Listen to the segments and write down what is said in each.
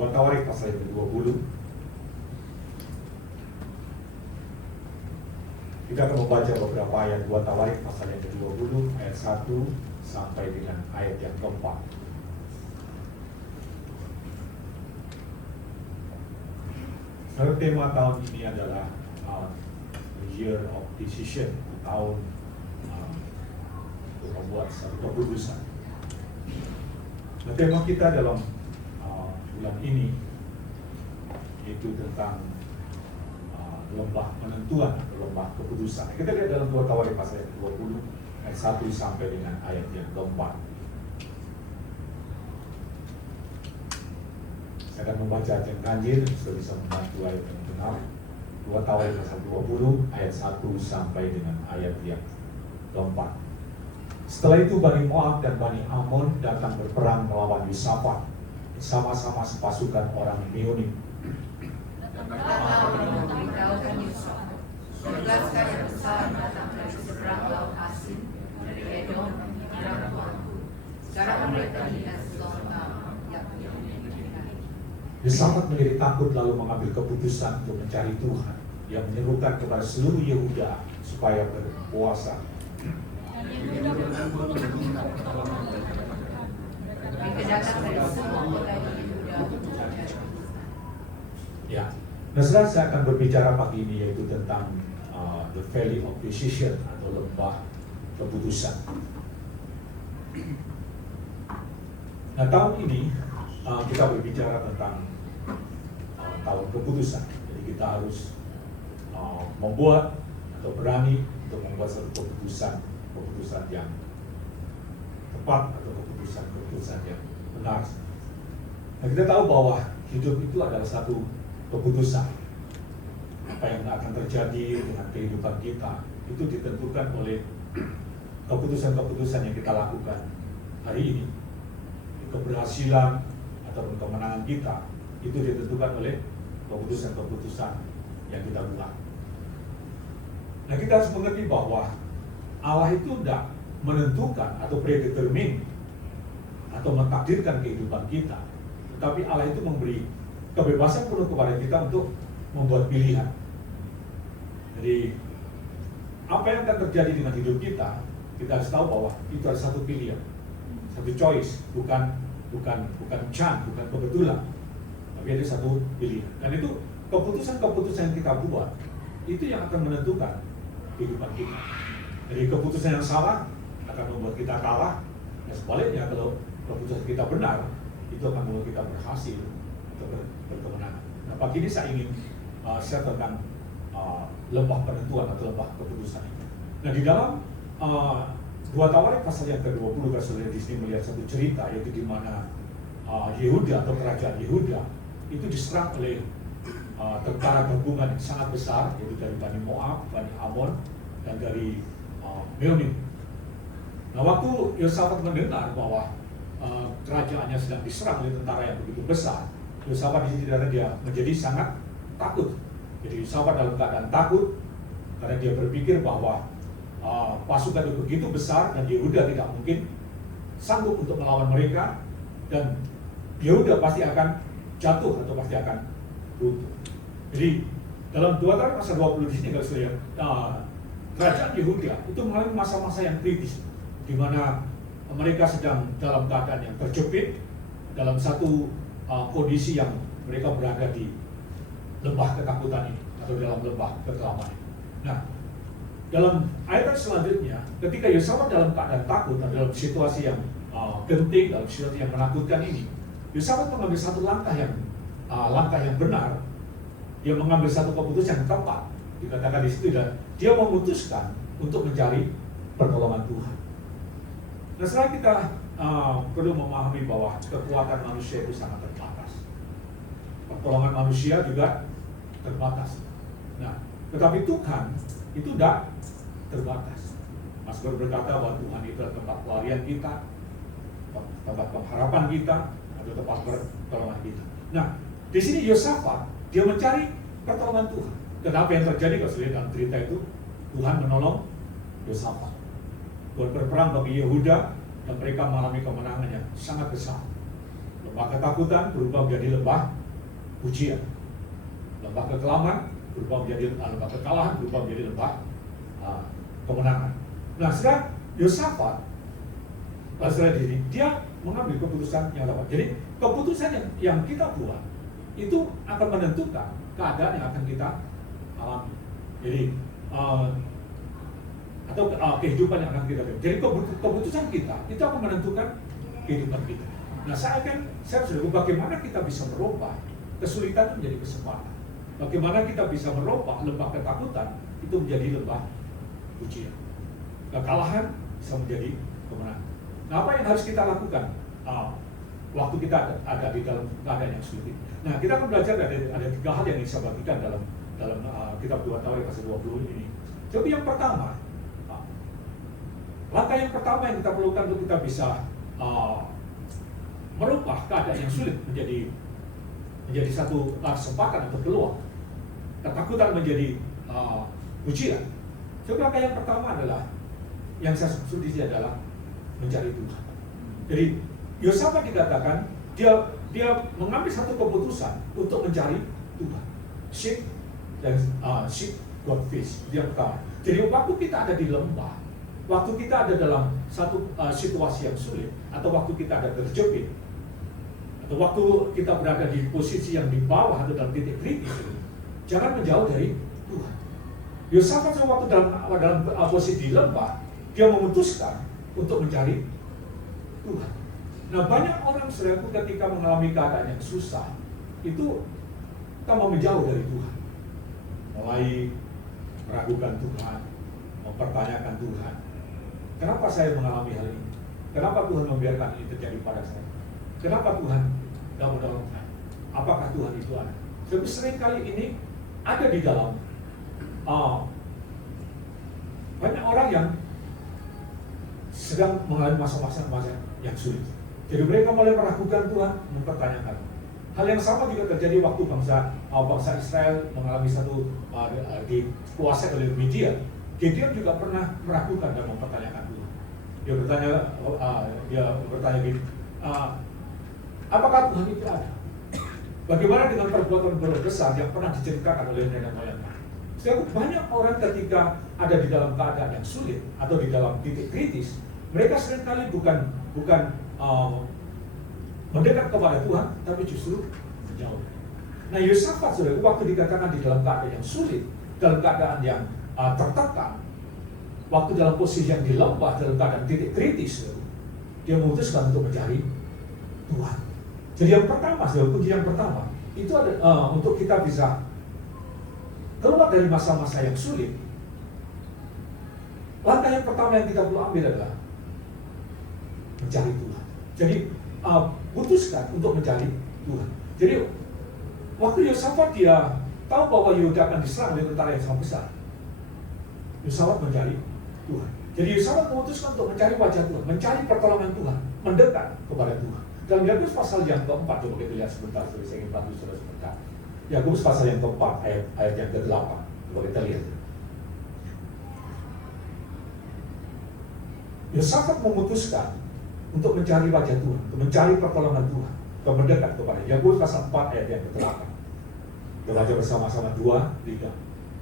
2 Tawarik pasal yang ke-20. Kita akan membaca beberapa ayat 2 Tawarik pasal yang ke-20 ayat 1 sampai dengan ayat yang keempat. Tema tahun ini adalah Year of Decision, tahun untuk membuat satu keputusan. Nah, tema kita dalam bulan ini itu tentang lembah penentuan atau lembah keputusan. Kita lihat dalam 2 Tawarik pasal 20 ayat 1 sampai dengan ayat yang keempat. Saya akan membaca ayat yang ganjil supaya bisa membantu ayat yang benar. 2 Tawarik pasal 20 ayat 1 sampai dengan ayat yang keempat. Setelah itu Bani Moab dan Bani Ammon datang berperang melawan Yosafat bersama-sama sepasukan orang Meonim. Yosafat menjadi takut lalu mengambil keputusan untuk mencari Tuhan. Ia menyerukan kepada seluruh Yehuda supaya berpuasa. Ya, nah sekarang saya akan berbicara pagi ini yaitu tentang the Valley of Decision atau lembah keputusan. Nah tahun ini kita berbicara tentang tahun keputusan. Jadi kita harus membuat atau berani untuk membuat satu keputusan yang tepat atau keputusan yang benar. Nah, kita tahu bahwa hidup itu adalah satu keputusan. Apa yang akan terjadi dengan kehidupan kita itu ditentukan oleh keputusan-keputusan yang kita lakukan hari ini. Keberhasilan ataupun kemenangan kita itu ditentukan oleh keputusan-keputusan yang kita buat. Nah, kita harus mengerti bahwa Allah itu tidak menentukan atau predetermine atau mentakdirkan kehidupan kita, tetapi Allah itu memberi kebebasan penuh kepada kita untuk membuat pilihan. Jadi apa yang akan terjadi dengan hidup kita, kita harus tahu bahwa itu adalah satu pilihan, satu choice, bukan chance, bukan kebetulan, tapi ada satu pilihan. Dan itu keputusan-keputusan yang kita buat itu yang akan menentukan kehidupan kita. Jadi keputusan yang salah akan membuat kita kalah, dan sebaliknya kalau keputusan kita benar, itu akan membuat kita berhasil untuk berkemenangan. Nah, pagi ini saya ingin share tentang lembah penentuan atau lembah keputusan ini. Nah, di dalam 2 Tawarik pasal yang ke-20, saudara di sini melihat satu cerita, yaitu di mana Yehuda atau kerajaan Yehuda itu diserang oleh tentara gabungan yang sangat besar, yaitu dari Bani Moab, Bani Ammon, dan dari Meonim. Nah, waktu Yosafat mendengar bahwa kerajaannya sedang diserang oleh tentara yang begitu besar, Yosafat di sini dia menjadi sangat takut. Jadi Yosafat dalam keadaan takut karena dia berpikir bahwa pasukan itu begitu besar dan Yehuda tidak mungkin sanggup untuk melawan mereka, dan Yehuda pasti akan jatuh atau pasti akan runtuh. Jadi dalam 2 Tawarik pasal 20 di sini kalau saya kerajaan Yehuda itu mengalami masa-masa yang kritis, di mana mereka sedang dalam keadaan yang terjepit dalam satu kondisi yang mereka berada di lembah ketakutan ini atau dalam lembah kekelaman ini. Nah, dalam ayat selanjutnya, ketika Yosafat dalam keadaan takut dan dalam situasi yang genting, dalam situasi yang menakutkan ini, Yosafat mengambil satu langkah yang benar. Dia mengambil satu keputusan yang tepat. Dikatakan di situ, dan dia memutuskan untuk mencari pertolongan Tuhan. Nah, sekarang kita perlu memahami bahwa kekuatan manusia itu sangat terbatas. Pertolongan manusia juga terbatas. Nah, tetapi Tuhan itu tidak terbatas. Mazmur berkata bahwa Tuhan itu adalah tempat pelarian kita, tempat pengharapan kita, atau tempat pertolongan kita. Nah, di sini Yosafat dia mencari pertolongan Tuhan. Dan apa yang terjadi kalau dalam cerita itu, Tuhan menolong Yosafat. Tuhan berperang bagi Yehuda dan mereka mengalami kemenangan yang sangat besar. Lembah ketakutan berubah menjadi lembah pujian. Lembah kekelaman berubah menjadi lembah kekalahan, berubah menjadi lembah kemenangan. Nah, sekarang Yosafat, saudara diri, dia mengambil keputusan yang tepat. Jadi keputusan yang kita buat itu akan menentukan keadaan yang akan kita alami. Jadi atau kehidupan yang akan kita lihat. Jadi keputusan kita itu akan menentukan kehidupan kita. Nah, saya sudah bagaimana kita bisa merubah kesulitan menjadi kesempatan. Bagaimana kita bisa merubah lembah ketakutan itu menjadi lembah pujian. Kekalahan bisa menjadi kemenangan. Nah, apa yang harus kita lakukan waktu kita ada di dalam keadaan yang sulit? Nah, kita akan belajar ada 3 hal yang bisa bagikan dalam kitab 2 Tawarikh pasal 20 ini. Jadi yang pertama, langkah yang pertama yang kita perlukan untuk kita bisa merubah keadaan yang sulit menjadi satu kesempatan atau peluang. Ketakutan menjadi pujian. Jadi langkah yang pertama adalah yang saya maksud di sini adalah mencari Tuhan. Jadi Yosafat dikatakan dia mengambil satu keputusan untuk mencari Tuhan. Seek God face, dia pertama. Jadi waktu kita ada di lembah, waktu kita ada dalam satu situasi yang sulit, atau waktu kita ada terjepit, atau waktu kita berada di posisi yang di bawah atau dalam titik kritis, jangan menjauh dari Tuhan. Yosafat waktu dalam posisi di lembah, dia memutuskan untuk mencari Tuhan. Nah, banyak orang saudaraku ketika mengalami keadaan yang susah, itu kita mau menjauh dari Tuhan, mulai meragukan Tuhan, mempertanyakan Tuhan. Kenapa saya mengalami hal ini? Kenapa Tuhan membiarkan ini terjadi pada saya? Kenapa Tuhan tidak menolong saya? Apakah Tuhan itu ada? Tapi seringkali ini ada di dalam banyak orang yang sedang mengalami masa-masa yang sulit. Jadi mereka mulai meragukan Tuhan, mempertanyakan. Hal yang sama juga terjadi waktu bangsa Israel mengalami satu dikuasai oleh Midian. Gideon juga pernah meragukan dan mempertanyakan Tuhan. Dia bertanya gini, apakah Tuhan itu ada? Bagaimana dengan perbuatan besar yang pernah diceritakan oleh nenek moyang? Banyak orang ketika ada di dalam keadaan yang sulit atau di dalam titik kritis, mereka seringkali bukan mendekat kepada Tuhan, tapi justru menjauh. Nah, Yosafat saudara, waktu dikatakan di dalam keadaan yang sulit, dalam keadaan yang tertekan, waktu dalam posisi yang di lembah, dalam keadaan titik kritis, saudara, dia memutuskan untuk mencari Tuhan. Jadi yang pertama, saudara, kunci yang pertama itu ada untuk kita bisa keluar dari masa-masa yang sulit. Langkah yang pertama yang kita perlu ambil adalah mencari Tuhan. Jadi putuskan untuk mencari Tuhan. Jadi waktu Yosafat dia tahu bahwa Yehuda akan diserang oleh tentara yang sangat besar, Yosafat mencari Tuhan. Jadi Yosafat memutuskan untuk mencari wajah Tuhan, mencari pertolongan Tuhan, mendekat kepada Tuhan. Dalam Yakobus pasal yang keempat, coba kita lihat sebentar, saya ingin bantu saudara sebentar. Yakobus pasal yang keempat, ayat yang ke-8, coba kita lihat. Yosafat memutuskan untuk mencari wajah Tuhan, untuk mencari pertolongan Tuhan, untuk mendekat kepada Yakobus pasal 4 ayat yang ke-8. Kita baca bersama-sama 2, 3.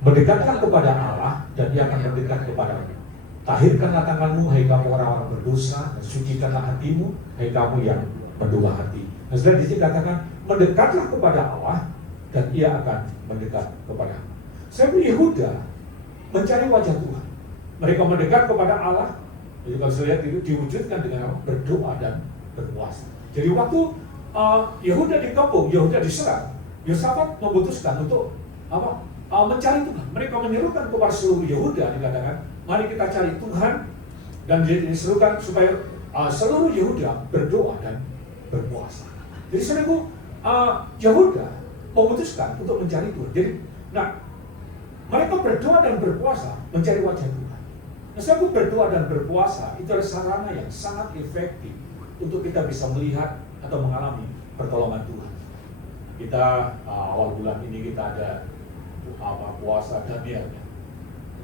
Mendekatlah kepada Allah dan Ia akan mendekat kepadamu. Tahirkanlah tanganmu, hai kamu orang-orang berdosa, dan sucikanlah hatimu, hai kamu yang mendua hati. Nah, sudah dikatakan mendekatlah kepada Allah dan Ia akan mendekat kepadamu. Saya Yehuda mencari wajah Tuhan. Mereka mendekat kepada Allah. Jadi kalau saya lihat itu diwujudkan dengan berdoa dan berpuasa. Jadi waktu Yehuda dikepung, Yehuda diserang, Yosafat memutuskan untuk mencari Tuhan. Mereka menyerukan kepada seluruh Yehuda, dikatakan, mari kita cari Tuhan, dan diserukan supaya seluruh Yehuda berdoa dan berpuasa. Jadi saudaraku, Yehuda memutuskan untuk mencari Tuhan. Jadi, mereka berdoa dan berpuasa mencari wajah Tuhan. Sebab berdoa dan berpuasa itu adalah sarana yang sangat efektif untuk kita bisa melihat atau mengalami pertolongan Tuhan. Kita awal bulan ini kita ada puasa Daniel.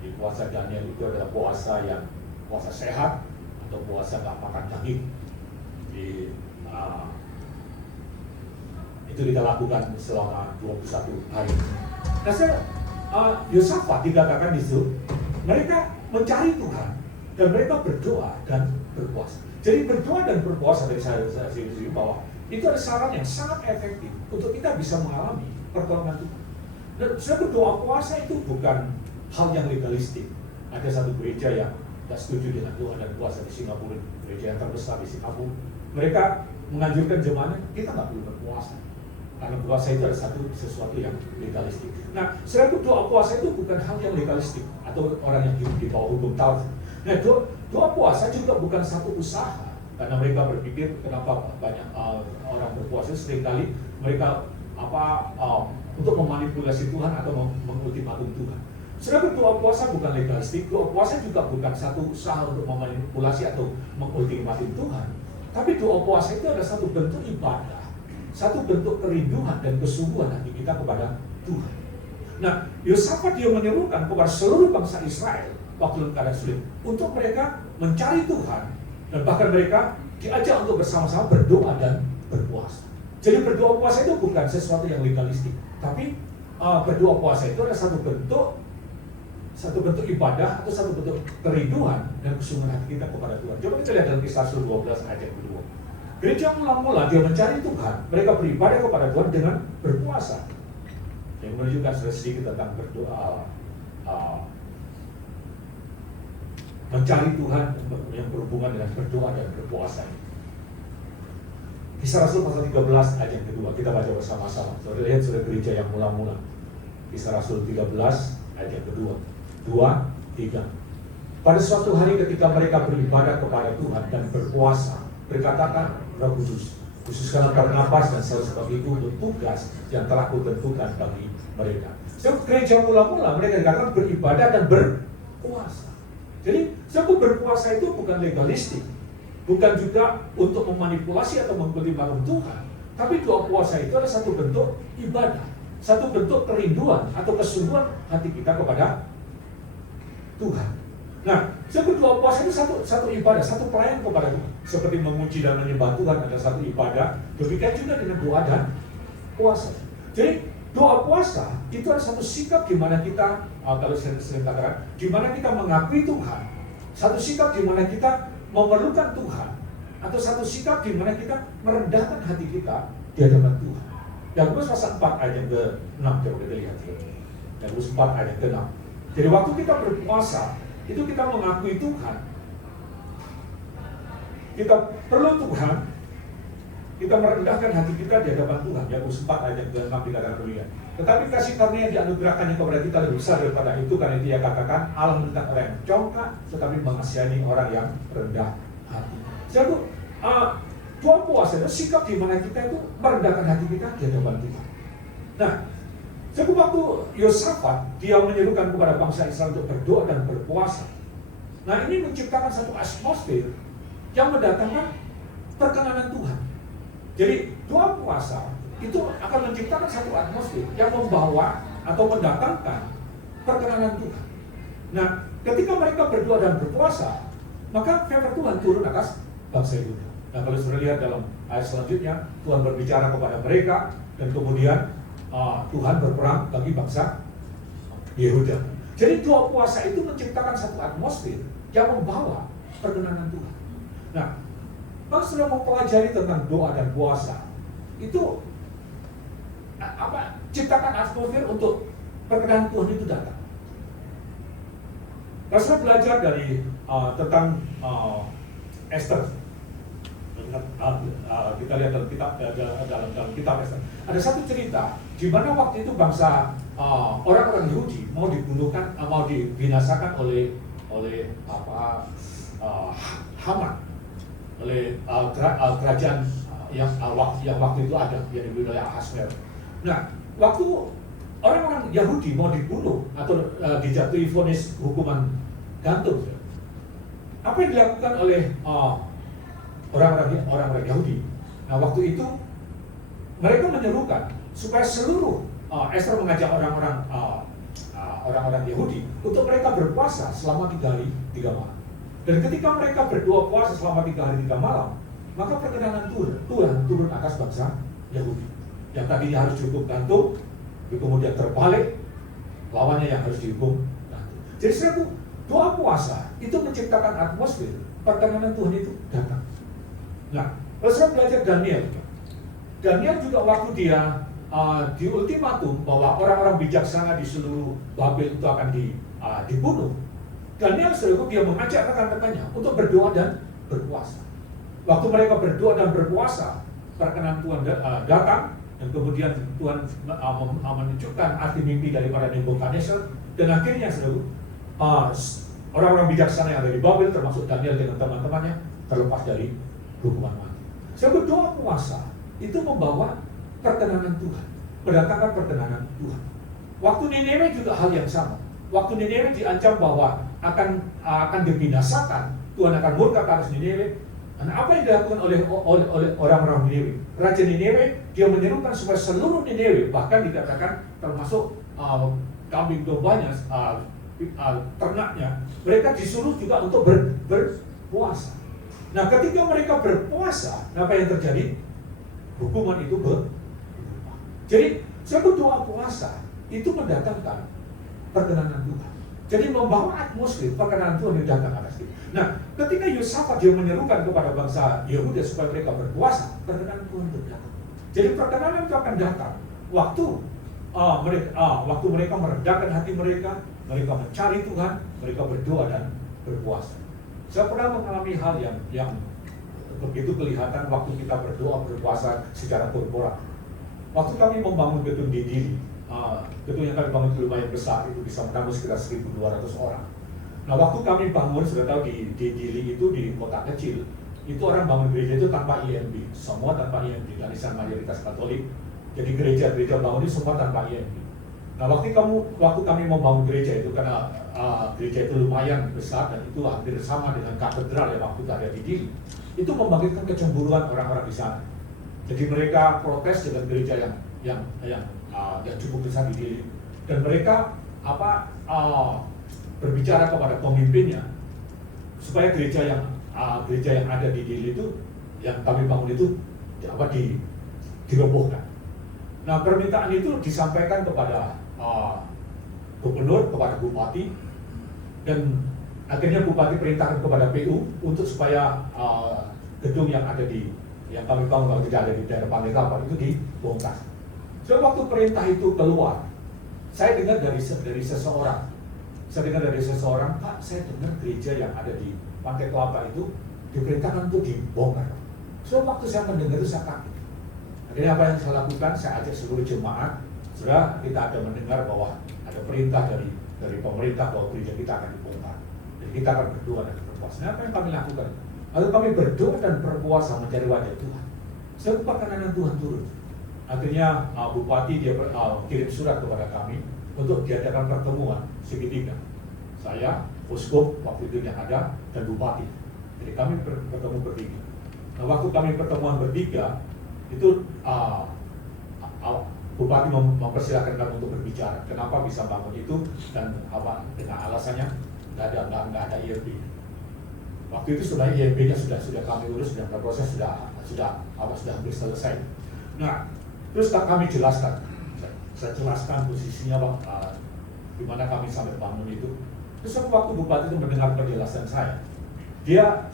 Jadi puasa Daniel itu adalah puasa sehat atau puasa nggak makan daging. Jadi Itu kita lakukan selama 21 hari. Nah, Yosafat dikatakan di situ, mereka mencari Tuhan dan mereka berdoa dan berpuasa. Jadi berdoa dan berpuasa dari saya setuju bahwa itu ada saran yang sangat efektif untuk kita bisa mengalami pertolongan Tuhan. Dan saya berdoa puasa itu bukan hal yang legalistik. Ada satu gereja yang tidak setuju dengan Tuhan dan puasa di Singapura, gereja yang terbesar di Singapura. Mereka menganjurkan jemaatnya kita nggak perlu berpuasa. Karena puasa itu ada sesuatu yang legalistik. Nah, saya berdoa puasa itu bukan hal yang legalistik atau orang yang hidup di bawah hukum Taurat. Nah, doa puasa juga bukan satu usaha. Karena mereka berpikir kenapa banyak orang berpuasa seringkali mereka untuk memanipulasi Tuhan atau mengultimatum Tuhan. Saya berdoa puasa bukan legalistik. Doa puasa juga bukan satu usaha untuk memanipulasi atau mengultimatum Tuhan. Tapi doa puasa itu ada satu bentuk ibadah, satu bentuk kerinduan dan kesungguhan hati kita kepada Tuhan. Nah, Yosafat dia menyerukan kepada seluruh bangsa Israel waktu dalam keadaan sulit untuk mereka mencari Tuhan dan bahkan mereka diajak untuk bersama-sama berdoa dan berpuasa. Jadi berdoa puasa itu bukan sesuatu yang legalistik, tapi berdoa puasa itu ada satu bentuk ibadah atau satu bentuk kerinduan dan kesungguhan hati kita kepada Tuhan. Coba kita lihat dalam Kisah Rasul 12 ayat kedua. Gereja mula-mula dia mencari Tuhan, mereka beribadah kepada Tuhan dengan berpuasa. Yang menunjukkan sedikit tentang berdoa, mencari Tuhan yang berhubungan dengan berdoa dan berpuasa. Kisah Rasul pasal 13 ayat yang kedua, kita baca bersama-sama. Saudara lihat sudah gereja yang mula-mula. Kisah Rasul 13 ayat yang kedua, 2, 3. Pada suatu hari ketika mereka beribadah kepada Tuhan dan berpuasa, berkatakan Roh Kudus, khususkanlah Barnabas dan sebab itu untuk tugas yang telah kutentukan bagi mereka. So, gereja mula-mula mereka dikatakan beribadah dan berpuasa. Jadi, sebab berpuasa itu bukan legalistik, bukan juga untuk memanipulasi atau mengultimatum Tuhan. Tapi doa puasa itu adalah satu bentuk ibadah, satu bentuk kerinduan atau kesungguhan hati kita kepada Tuhan. Nah, sebab doa puasa itu satu ibadah, satu pelayan kepada Tuhan. Seperti memuji dan menyembah Tuhan adalah satu ibadah, demikian juga dengan doa dan puasa. Jadi doa puasa itu adalah satu sikap di mana kita, kalau saya sering katakan, di mana kita mengakui Tuhan, satu sikap di mana kita memerlukan Tuhan, atau satu sikap di mana kita merendahkan hati kita di hadapan Tuhan. Yakobus pasal 4 ayat yang ke-6, coba kita lihat. Yakobus 4 ayat yang ke-6. Jadi waktu kita berpuasa, itu kita mengakui Tuhan. Kita perlu Tuhan, kita merendahkan hati kita di hadapan Tuhan. Yakobus 4 ayat yang ke-6 dikatakan demikian. Tetapi kasih karunia yang dianugerahkannya kepada kita lebih besar daripada itu, karena itu ia katakan Allah menentang orang yang congkak, tetapi mengasihani orang yang rendah hati. Jadi doa puasa itu sikap di mana kita itu merendahkan hati kita di hadapan Tuhan. Nah, sebab waktu Yosafat dia menyerukan kepada bangsa Israel untuk berdoa dan berpuasa. Nah, ini menciptakan satu atmosfer yang mendatangkan perkenanan Tuhan. Jadi doa puasa itu akan menciptakan satu atmosfer yang membawa atau mendatangkan perkenanan Tuhan. Nah, ketika mereka berdoa dan berpuasa, maka firman Tuhan turun atas bangsa Yehuda. Nah, kalau sudah lihat dalam ayat selanjutnya, Tuhan berbicara kepada mereka dan kemudian Tuhan berperang bagi bangsa Yehuda. Jadi doa puasa itu menciptakan satu atmosfer yang membawa perkenanan Tuhan. Nah, kalau sudah mempelajari tentang doa dan puasa, itu ciptakan atmosfer untuk perkenanan Tuhan itu datang. Kalau sudah belajar dari tentang Esther, kita lihat dalam kitab Esther, ada satu cerita di mana waktu itu bangsa orang-orang Yahudi mau dibunuhkan, mau dibinasakan oleh Haman, oleh kerajaan yang waktu itu ada yang di wilayah Ahasverus. Nah, waktu orang-orang Yahudi mau dibunuh atau dijatuhi vonis hukuman gantung, apa yang dilakukan oleh orang-orang Yahudi? Nah, waktu itu mereka menyerukan supaya seluruh Esther mengajak orang-orang Yahudi untuk mereka berpuasa selama 3 hari 3 malam. Dan ketika mereka berdoa puasa selama 3 hari 3 malam, maka perkenanan Tuhan turun atas bangsa Yahudi. Yang tadinya harus dihukum gantung, kemudian terbalik, lawannya yang harus dihukum gantung. Jadi saudara, doa puasa itu menciptakan atmosfer perkenanan Tuhan itu datang. Nah, kalau saya belajar Daniel juga waktu dia di ultimatum bahwa orang-orang bijaksana di seluruh Babel itu akan dibunuh. Daniel saudara, dia mengajak rekan-rekannya untuk berdoa dan berpuasa. Waktu mereka berdoa dan berpuasa, perkenan Tuhan datang, dan kemudian Tuhan menunjukkan arti mimpi daripada Nebukadnezar, dan akhirnya saudara, orang-orang bijaksana yang ada di Babel, termasuk Daniel dengan teman-temannya, terlepas dari hukuman mati. Saya berdoa puasa itu membawa perkenanan Tuhan, mendatangkan perkenanan Tuhan. Waktu Nineve juga hal yang sama. Waktu Nineve diancam bahwa akan dibinasakan, Tuhan akan murka ke atas Nineve. Dan apa yang dilakukan oleh orang-orang Nineve? Raja Nineve, dia menyerukan supaya seluruh Nineve, bahkan dikatakan termasuk kambing dombanya, ternaknya, mereka disuruh juga untuk berpuasa. Nah, ketika mereka berpuasa, apa yang terjadi? Hukuman itu berubah. Jadi, saya berdoa puasa itu mendatangkan perkenanan Tuhan. Jadi membawa atmosfer perkenanan Tuhan yang datang atas kita. Nah, ketika Yosafat dia menyerukan kepada bangsa Yehuda supaya mereka berpuasa, perkenanan Tuhan itu datang. Jadi perkenanan itu akan datang waktu mereka merendahkan hati mereka mencari Tuhan, mereka berdoa dan berpuasa. Saya pernah mengalami hal yang begitu kelihatan waktu kita berdoa berpuasa secara korporat. Waktu kami membangun gedung di Dili, gedung yang kami bangun itu lumayan besar, itu bisa menampung sekitar 1.200 orang. Nah, waktu kami bangun, sudah tahu di Dili itu di kota kecil, itu orang bangun gereja itu tanpa IMB, semua tanpa IMB, Kanisan mayoritas Katolik. Jadi gereja-gereja bangun itu semua tanpa IMB. Nah, waktu kami membangun gereja itu, karena gereja itu lumayan besar dan itu hampir sama dengan katedral yang waktu itu ada di Dili, itu membangkitkan kecemburuan orang-orang di sana. Jadi mereka protes dengan gereja yang cukup besar di Dili, dan mereka berbicara kepada pemimpinnya supaya gereja yang ada di Dili itu yang kami bangun itu dirobohkan. Nah, permintaan itu disampaikan kepada gubernur, kepada bupati, dan akhirnya bupati perintahkan kepada PU untuk supaya gedung yang kami bangun kalau tidak ada di daerah Pantai itu dibongkar. So, waktu perintah itu keluar, saya dengar dari seseorang, Pak, saya dengar gereja yang ada di Pantai Kelapa itu diperintahkan untuk dibongkar. So, waktu saya mendengar itu saya kaget. Akhirnya apa yang saya lakukan, saya ajak seluruh jemaat, sudah kita ada mendengar bahwa ada perintah dari pemerintah bahwa gereja kita akan dibongkar. Jadi kita akan berdoa dan berpuasa. Nah, apa yang kami lakukan? Lalu kami berdoa dan berpuasa mencari wajah Tuhan. Sebab perkenanan Tuhan turun. Akhirnya bupati dia kirim surat kepada kami untuk diadakan pertemuan segitiga. Saya, uskup waktu itu yang ada, dan bupati. Jadi kami bertemu bertiga. Nah, waktu kami pertemuan bertiga, itu bupati mempersilahkan kami untuk berbicara. Kenapa bisa bangun itu dan dengan alasannya nggak ada IRB. Waktu itu sudah IMB-nya sudah kami urus, sudah berproses, sudah hampir selesai. Nah, terus kami jelaskan, saya jelaskan posisinya di mana kami sampai bangun itu. Terus waktu bupati itu mendengar penjelasan saya, dia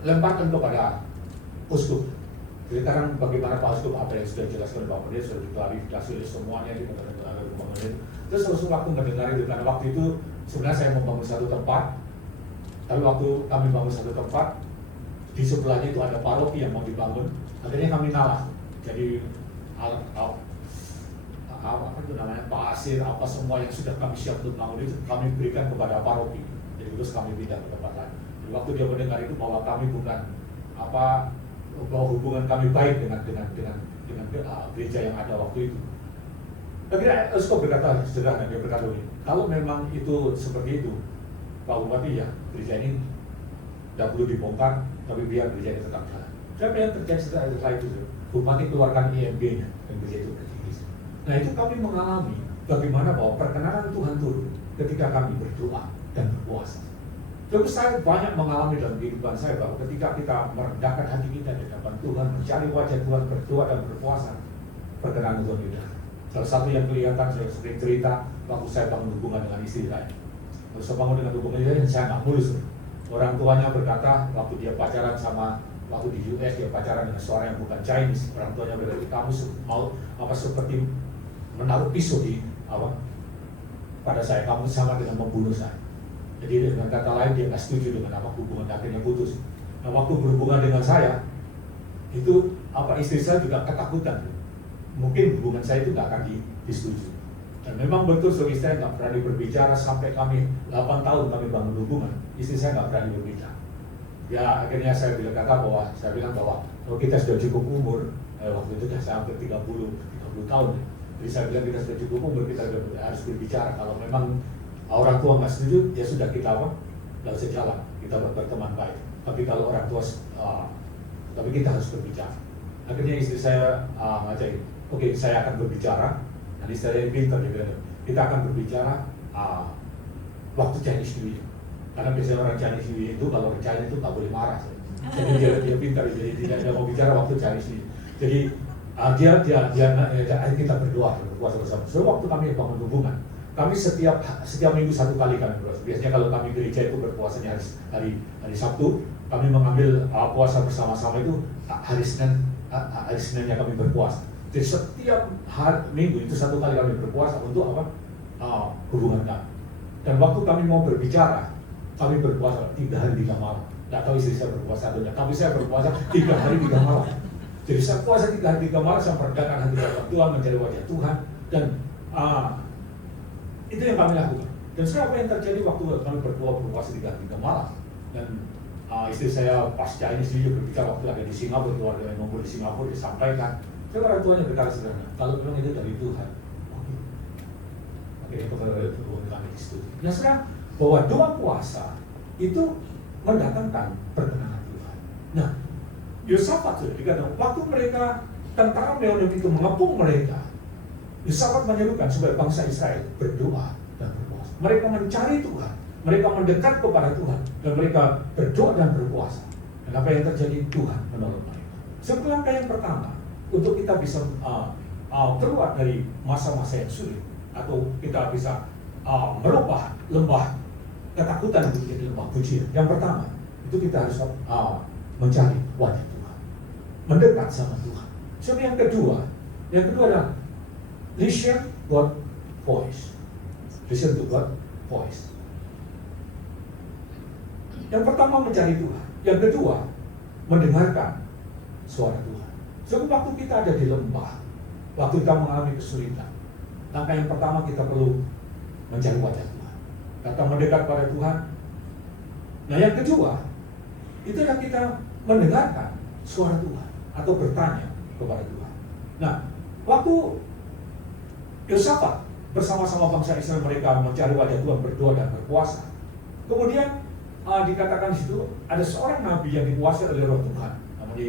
lemparkan kepada uskup. Jadi sekarang bagaimana Pak Uskup apa yang sudah dijelaskan Bapak dia sudah diklarifikasi semuanya di negara pembangunan itu. Terus waktu mendengar itu, karena waktu itu sebenarnya saya membangun satu tempat, tapi waktu kami bangun satu tempat, di sebelahnya itu ada paroki yang mau dibangun, akhirnya kami ngalah. Jadi pasir semua yang sudah kami siap untuk bangun itu kami berikan kepada paroki. Jadi terus kami pindah ke tempat lain. Jadi waktu dia mendengar itu bahwa kami bukan bahwa hubungan kami baik dengan gereja yang ada waktu itu. Akhirnya Uskup berkata sederhana, dia berkata ini, kalau memang itu seperti itu, Pak Bupati, ya gereja ini tidak perlu dibongkar, tapi biar gereja ini tetap jalan. Siapa yang terjadi setelah itu? Bupati keluarkan IMB-nya dan gereja itu berdiri. Nah, itu kami mengalami bagaimana bahwa perkenanan Tuhan turun ketika kami berdoa dan berpuasa. Terus saya banyak mengalami dalam kehidupan saya bahwa ketika kita merendahkan hati kita di hadapan Tuhan, mencari wajah Tuhan, berdoa dan berpuasa, perkenan Tuhan kita. Salah satu yang kelihatan, saya sering cerita waktu saya bangun hubungan dengan istri saya. Waktu saya bangun dengan hubungan istri saya nggak mulus. Orang tuanya berkata waktu dia pacaran sama, waktu di US dia pacaran dengan seorang yang bukan Chinese. Orang tuanya berkata, kamu mau apa seperti menaruh pisau di apa pada saya, kamu sama dengan membunuh saya. Jadi dengan kata lain dia nggak setuju dengan apa hubungan, akhirnya putus. Nah waktu berhubungan dengan saya itu apa istri saya juga ketakutan, mungkin hubungan saya itu nggak akan disetujui. Dan memang betul istri saya nggak berani berbicara sampai kami 8 tahun kami bangun hubungan, istri saya nggak berani berbicara. Ya akhirnya saya bilang bahwa oh, kita sudah cukup umur, waktu itu sudah sampai 30 tahun. Jadi saya bilang kita sudah cukup umur, kita harus berbicara. Kalau memang orang tua nggak setuju, ya sudah kita apa? Nggak usah jalan, kita berteman baik. Tapi kalau orang tua, tapi kita harus berbicara. Akhirnya istri saya ngajarin, oke, saya akan berbicara. Nanti saya pintar juga, kita akan berbicara waktu Chinese New Year. Karena biasanya orang Chinese New Year itu kalau orang China itu nggak boleh marah. Jadi dia pintar, jadi tidak mau bicara waktu Chinese New Year. Jadi kita berdoa bersama. So waktu kami bangun hubungan, kami setiap minggu 1 kali kami berpuasa. Biasanya kalau kami gereja itu berpuasanya hari Sabtu, kami mengambil puasa bersama-sama itu hari Seninnya kami berpuasa. Jadi setiap minggu itu 1 kali kami berpuasa untuk apa? Hubungan kami. Dan waktu kami mau berbicara, kami berpuasa 3 hari 3 malam. Tidak tahu istri saya berpuasa atau tidak, tapi saya berpuasa 3 hari 3 malam. Jadi saya puasa 3 hari 3 malam, saya merendahkan hati kepada Tuhan, mencari wajah Tuhan, dan itu yang kami lakukan. Dan setelah apa yang terjadi waktu kami berpuasa 3 hari 3 malam, dan istri saya pas Chinese New Year berbicara waktu ada di Singapura, keluarga yang ngumpul di Singapura, disampaikan. Saya orang tuanya berkata sederhana, kalau memang itu dari Tuhan, oke, hubungan kami disetujui. Nah sekarang bahwa doa puasa itu mendatangkan perkenanan Tuhan. Nah, Yosafat sudah dikatakan waktu mereka tentara Meunum itu mengepung mereka, Yosafat menyerukan supaya bangsa Israel berdoa dan berpuasa. Mereka mencari Tuhan, mereka mendekat kepada Tuhan, dan mereka berdoa dan berpuasa. Dan apa yang terjadi? Tuhan menolong mereka. Langkah yang pertama untuk kita bisa keluar dari masa-masa yang sulit, atau kita bisa merubah lembah ketakutan menjadi lembah pujian. Yang pertama itu kita harus mencari wajah Tuhan, mendekat sama Tuhan. So yang kedua adalah listen God voice. Listen to God voice. Yang pertama mencari Tuhan, yang kedua mendengarkan suara Tuhan. So waktu kita ada di lembah, waktu kita mengalami kesulitan, langkah yang pertama kita perlu mencari wajah Tuhan, datang mendekat pada Tuhan. Nah yang kedua, itu adalah kita mendengarkan suara Tuhan atau bertanya kepada Tuhan. Nah, waktu Yosafat bersama-sama bangsa Israel mereka mencari wajah Tuhan, berdoa dan berpuasa, kemudian dikatakan di situ ada seorang nabi yang dikuasai oleh Roh Tuhan, namanya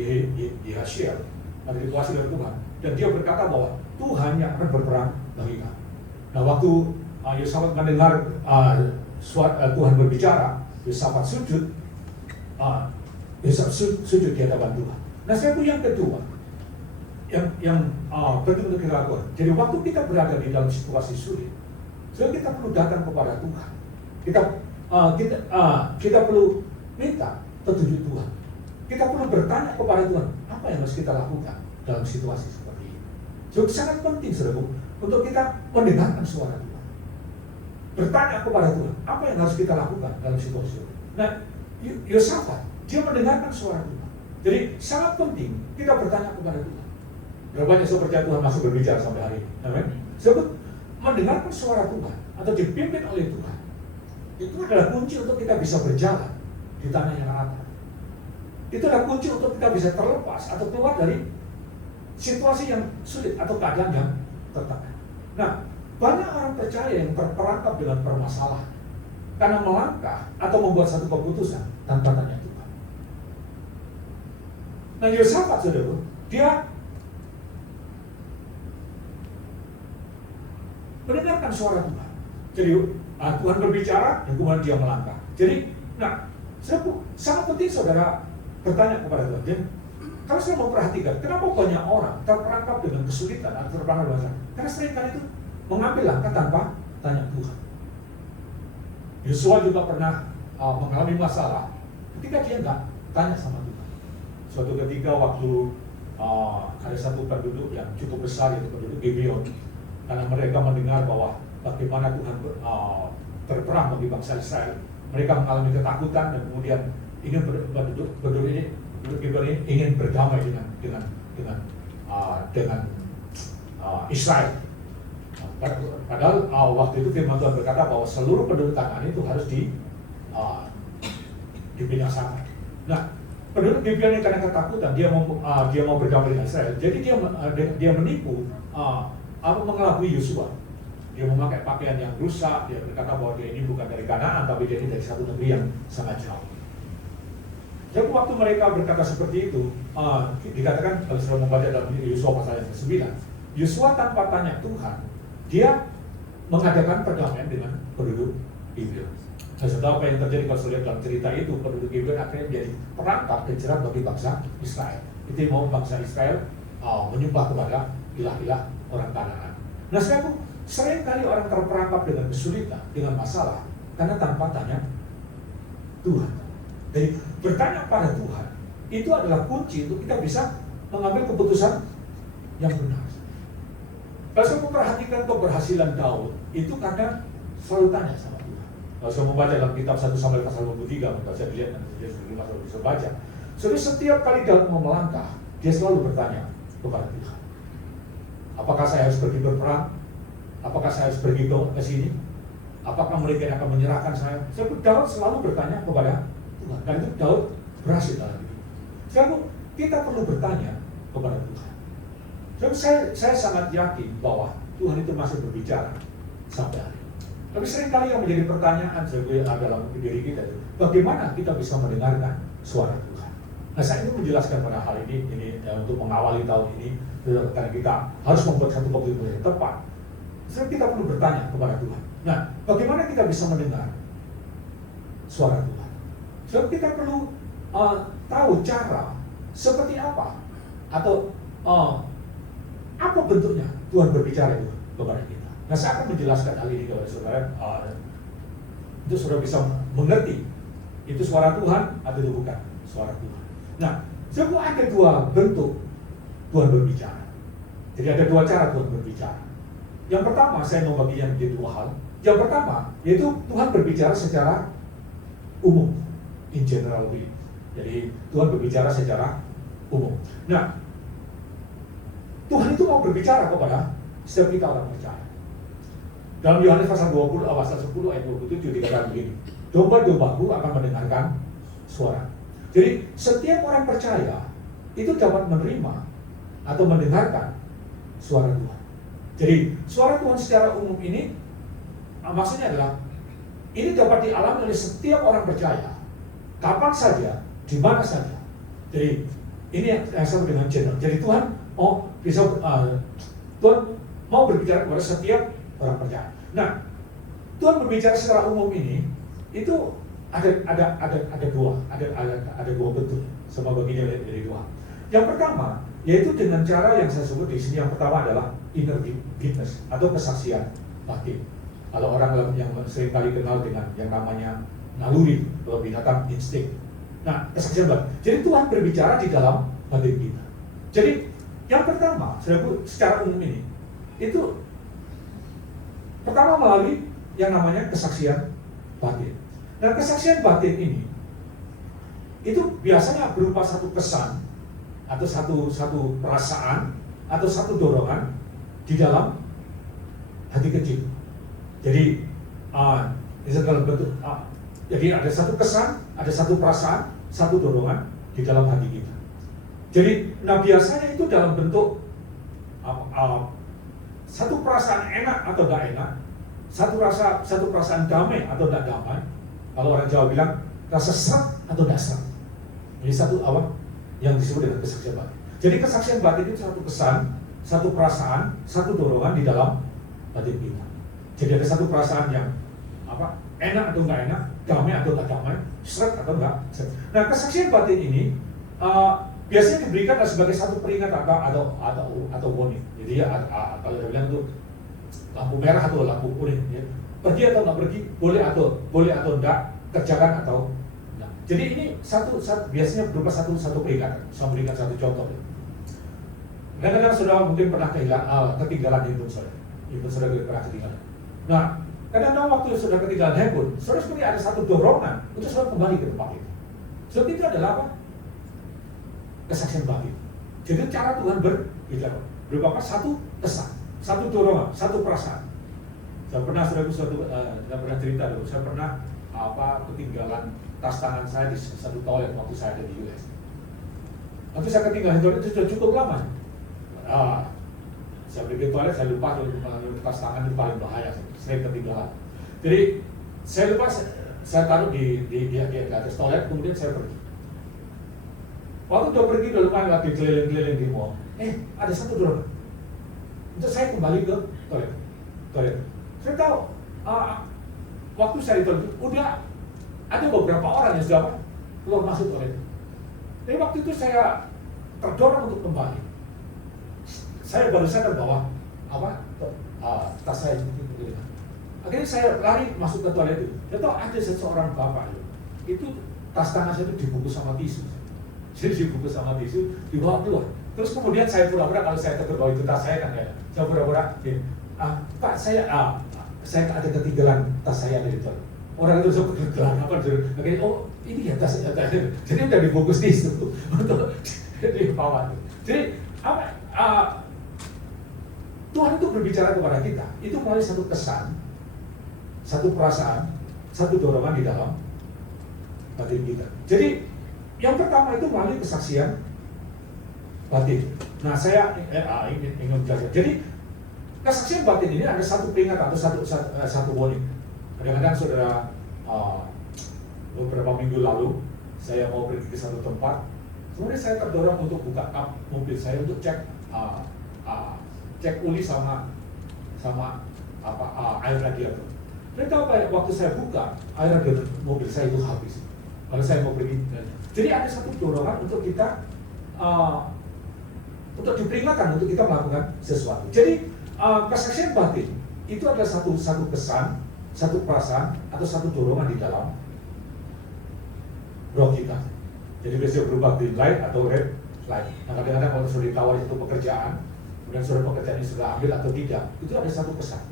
Yahasiel, yang dikuasai oleh Tuhan, dan dia berkata bahwa Tuhan yang akan berperang bagi kami. Nah, waktu Yosafat mendengar Tuhan berbicara, Yosafat sujud. Sujud di hadapan Tuhan. Nah, saya yang kedua yang betul-betul kita lakukan. Jadi waktu kita berada di dalam situasi sulit, so kita perlu datang kepada Tuhan. Kita perlu minta petunjuk Tuhan. Kita perlu bertanya kepada Tuhan, apa yang harus kita lakukan dalam situasi seperti ini. So sangat penting saudara untuk kita mendengarkan suara Tuhan. Bertanya kepada Tuhan, apa yang harus kita lakukan dalam situasi ini. Nah, Yosafat, dia mendengarkan suara Tuhan. Jadi sangat penting kita bertanya kepada Tuhan. Berapa banyak saya percaya Tuhan masih berbicara sampai hari ini. Amin. Sebab mendengarkan suara Tuhan atau dipimpin oleh Tuhan, itu adalah kunci untuk kita bisa berjalan di tanah yang rata. Itu adalah kunci untuk kita bisa terlepas atau keluar dari situasi yang sulit atau keadaan yang tertekan. Nah, banyak orang percaya yang terperangkap dengan permasalahan karena melangkah atau membuat satu keputusan tanpa tanya Tuhan. Nah, Yosafat saudara, dia mendengarkan suara Tuhan. Jadi Tuhan berbicara dan kemudian dia melangkah. Jadi Nah, sangat penting saudara bertanya kepada Tuhan. Jadi, kalau saya memperhatikan, kenapa banyak orang terperangkap dengan kesulitan atau terperangkap dengan masalah? Karena seringkali itu mengambil langkah tanpa tanya Tuhan. Yosua juga pernah mengalami masalah ketika dia nggak tanya sama Tuhan. Suatu ketika waktu ada satu penduduk yang cukup besar, yaitu penduduk Gibeon, karena mereka mendengar bahwa bagaimana Tuhan berperang bagi bangsa Israel, mereka mengalami ketakutan dan kemudian ingin penduduk Gibeon ini ingin berdamai dengan Israel. Padahal waktu itu firman Tuhan berkata bahwa seluruh penduduk Kanaan itu harus dibinasakan. Nah, penduduk Gibeon ini karena ketakutan dia mau berdamai dengan Israel, jadi dia menipu mengelabui Yosua. Dia memakai pakaian yang rusak, dia berkata bahwa dia ini bukan dari Kanaan, tapi dia ini dari satu negeri yang sangat jauh. Jadi waktu mereka berkata seperti itu, dikatakan kalau sudah membaca dalam Yosua pasal yang ke-9, Yosua tanpa tanya Tuhan, dia mengadakan perdamaian dengan penduduk Gibeon. Nah, saudara, apa yang terjadi kalau lihat dalam cerita itu, penduduk Gibeon akhirnya menjadi perangkap dan jerat bagi bangsa Israel. Itu mau bangsa Israel menyembah kepada ilah-ilah orang Kanaan. Nah, sering kali orang terperangkap dengan kesulitan, dengan masalah, karena tanpa tanya Tuhan. Jadi bertanya pada Tuhan itu adalah kunci untuk kita bisa mengambil keputusan yang benar. Kalau saya memperhatikan keberhasilan Daud itu karena selalu tanya sama Tuhan. Kalau saya membaca dalam kitab 1 Samuel pasal 23, kalau saya lihat nanti dia sudah bisa baca. Jadi setiap kali Daud mau melangkah, dia selalu bertanya kepada Tuhan. Apakah saya harus pergi berperang? Apakah saya harus pergi ke sini? Apakah mereka akan menyerahkan saya? Daud selalu bertanya kepada Tuhan. Dan itu Daud berhasil dalam itu. Sekarang kita perlu bertanya kepada Tuhan. Jadi saya sangat yakin bahwa Tuhan itu masih berbicara sampai hari ini. Tapi seringkali yang menjadi pertanyaan dalam diri kita itu, bagaimana kita bisa mendengarkan suara Tuhan? Nah, saya ingin menjelaskan pada hal ini untuk mengawali tahun ini, karena kita harus membuat satu keputusan yang tepat. Jadi kita perlu bertanya kepada Tuhan. Nah, bagaimana kita bisa mendengar suara Tuhan? Sebab kita perlu tahu cara seperti apa atau apa bentuknya Tuhan berbicara itu kepada kita. Nah, saya akan menjelaskan hal ini kepada saudara untuk saudara bisa mengerti itu suara Tuhan atau itu bukan suara Tuhan. Nah, sebenarnya ada dua bentuk Tuhan berbicara. Jadi ada dua cara Tuhan berbicara. Yang pertama, saya mau baginya menjadi dua hal. Yang pertama, yaitu Tuhan berbicara secara umum, in general way. Jadi Tuhan berbicara secara umum. Nah, Tuhan itu mau berbicara kepada setiap kita orang percaya. Dalam Yohanes pasal 20, pasal 10 ayat 27 dikatakan begini, domba-dombaku akan mendengarkan suara. Jadi setiap orang percaya itu dapat menerima atau mendengarkan suara Tuhan. Jadi suara Tuhan secara umum ini maksudnya adalah ini dapat dialami oleh setiap orang percaya, kapan saja, di mana saja. Jadi ini yang saya dengan general. Jadi Tuhan Tuhan mau berbicara kepada setiap orang percaya. Nah, Tuhan berbicara secara umum ini itu ada dua bentuk sama baginya dari Tuhan. Yang pertama yaitu dengan cara yang saya sebut di sini. Yang pertama adalah inner witness atau kesaksian batin. Kalau orang yang sering kali kenal dengan yang namanya naluri atau binatang insting. Nah, kesaksian batin. Jadi Tuhan berbicara di dalam batin kita. Jadi yang pertama, secara umum ini itu pertama melalui yang namanya kesaksian batin. Nah, kesaksian batin ini itu biasanya berupa satu kesan atau satu perasaan atau satu dorongan di dalam hati kecil. Jadi dalam bentuk jadi ada satu kesan, ada satu perasaan, satu dorongan di dalam hati kita. Jadi, biasanya itu dalam bentuk satu perasaan enak atau tidak enak, satu perasaan damai atau tidak damai. Kalau orang Jawa bilang rasa serak atau tidak serak. Ini satu yang disebut dengan kesaksian batin. Jadi kesaksian batin itu satu kesan, satu perasaan, satu dorongan di dalam batin kita. Jadi ada satu perasaan yang enak atau nggak enak, damai atau nggak damai, seret atau nggak seret. Nah, kesaksian batin ini biasanya diberikan sebagai satu peringatan atau warning. Jadi ya kalau dia bilang tuh lampu merah atau lampu kuning, ya. Pergi atau nggak pergi, boleh atau enggak, kerjakan atau enggak. Jadi ini satu biasanya berupa satu peringatan. Saya berikan satu contoh. Kadang-kadang saudara mungkin pernah ketinggalan handphone saudara pernah ketinggalan. Nah, kadang-kadang waktu saudara ketinggalan handphone, saudara sebenarnya ada satu dorongan untuk saudara kembali ke tempat itu. Sebab itu adalah apa? Kesaksian batin. Jadi cara Tuhan berbicara berupa satu kesan, satu dorongan, satu perasaan. Saya pernah saya pernah cerita dulu. Saya pernah ketinggalan tas tangan saya di satu toilet waktu saya ada di US. Waktu saya ketinggalan toilet itu sudah cukup lama. Saya pergi ke toilet, saya lupa tas tangan itu paling bahaya. Saya ketinggalan. Jadi saya lupa, saya taruh di atas toilet, kemudian saya pergi. Waktu udah pergi, udah lumayan lagi keliling-keliling di mall. Ada satu dorongan untuk saya kembali ke toilet. Saya tahu, waktu saya di toilet, udah ada beberapa orang yang sudah keluar masuk toilet. Tapi waktu itu saya terdorong untuk kembali. Saya baru sadar bahwa tas saya itu. Akhirnya saya lari masuk ke toilet itu. Saya tahu ada seseorang bapak itu tas tangan saya itu dibungkus sama tisu. Jadi dibungkus sama tisu, dibawa keluar. Terus kemudian saya pura-pura kalau saya tegur bahwa itu tas saya kan ya. Saya pura-pura, Pak saya ada ketinggalan tas saya ada di toilet. Orang itu suka ketinggalan apa? Akhirnya ini ya tas saya. Jadi udah dibungkus tisu untuk dibawa. Jadi Tuhan itu berbicara kepada kita, itu melalui satu kesan, satu perasaan, satu dorongan di dalam batin kita. Jadi yang pertama itu melalui kesaksian batin. Nah, saya ingin menjelaskan. Jadi kesaksian batin ini ada satu peringatan atau satu warning. Kadang-kadang saudara beberapa minggu lalu saya mau pergi ke satu tempat, kemudian saya terdorong untuk buka kap mobil saya untuk cek uli sama air radiator. Dan tahu waktu saya buka air radiator mobil saya itu habis. Kalau saya mau pergi, jadi ada satu dorongan untuk kita untuk diperingatkan untuk kita melakukan sesuatu. Jadi kesaksian batin itu adalah satu kesan, satu perasaan atau satu dorongan di dalam roh kita. Jadi biasanya berubah green light atau red light. Nah, kadang-kadang kalau sudah ditawar itu pekerjaan, kemudian sudah pekerjaan ini sudah ambil atau tidak, itu ada satu kesan.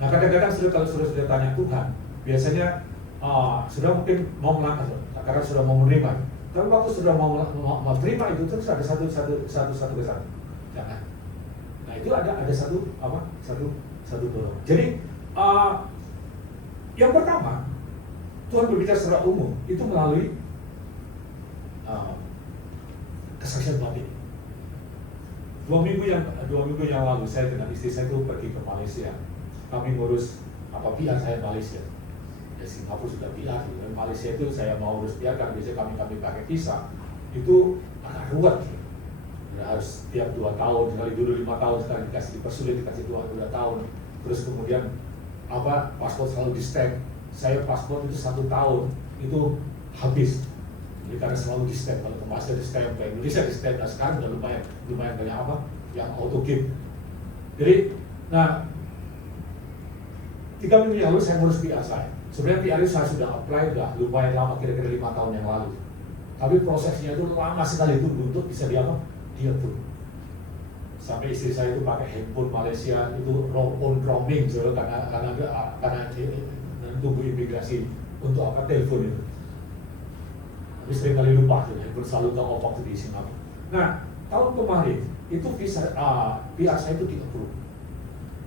Nah, kadang-kadang kalau sudah tanya Tuhan, biasanya sudah mungkin mau melangkah, karena sudah mau menerima. Tapi waktu sudah mau menerima itu terus ada satu kesan. Jangan. Nah, itu ada satu dorongan. Jadi yang pertama, Tuhan berbicara secara umum itu melalui kesaksian batin. Dua minggu yang lalu saya dengan istri saya itu pergi ke Malaysia. Kami ngurus PR saya Malaysia. Ya, Singapura sudah PR, dan Malaysia itu saya mau urus PR karena biasanya kami pakai visa itu agak ruwet. Ya, harus tiap 2 tahun, sekali dulu 5 tahun, sekali dipersulit dikasih 2 tahun. Terus kemudian paspor selalu di stamp. Saya paspor itu 1 tahun itu habis. Jadi karena selalu di stamp, kalau ke Malaysia di stamp, ke Indonesia di stamp, nah sekarang udah lumayan banyak yang auto give. Jadi, 3 minggu yang lalu saya ngurus PR saya. Sebenarnya PR itu saya sudah apply udah lumayan lama, kira-kira 5 tahun yang lalu. Tapi prosesnya itu lama sekali tunggu untuk bisa dia tuh. Sampai istri saya itu pakai handphone Malaysia itu on roaming, karena tunggu imigrasi untuk telepon itu. Tapi sering kali lupa, handphone selalu tak waktu di Singapura. Nah, tahun kemarin itu visa PR saya itu di-approve.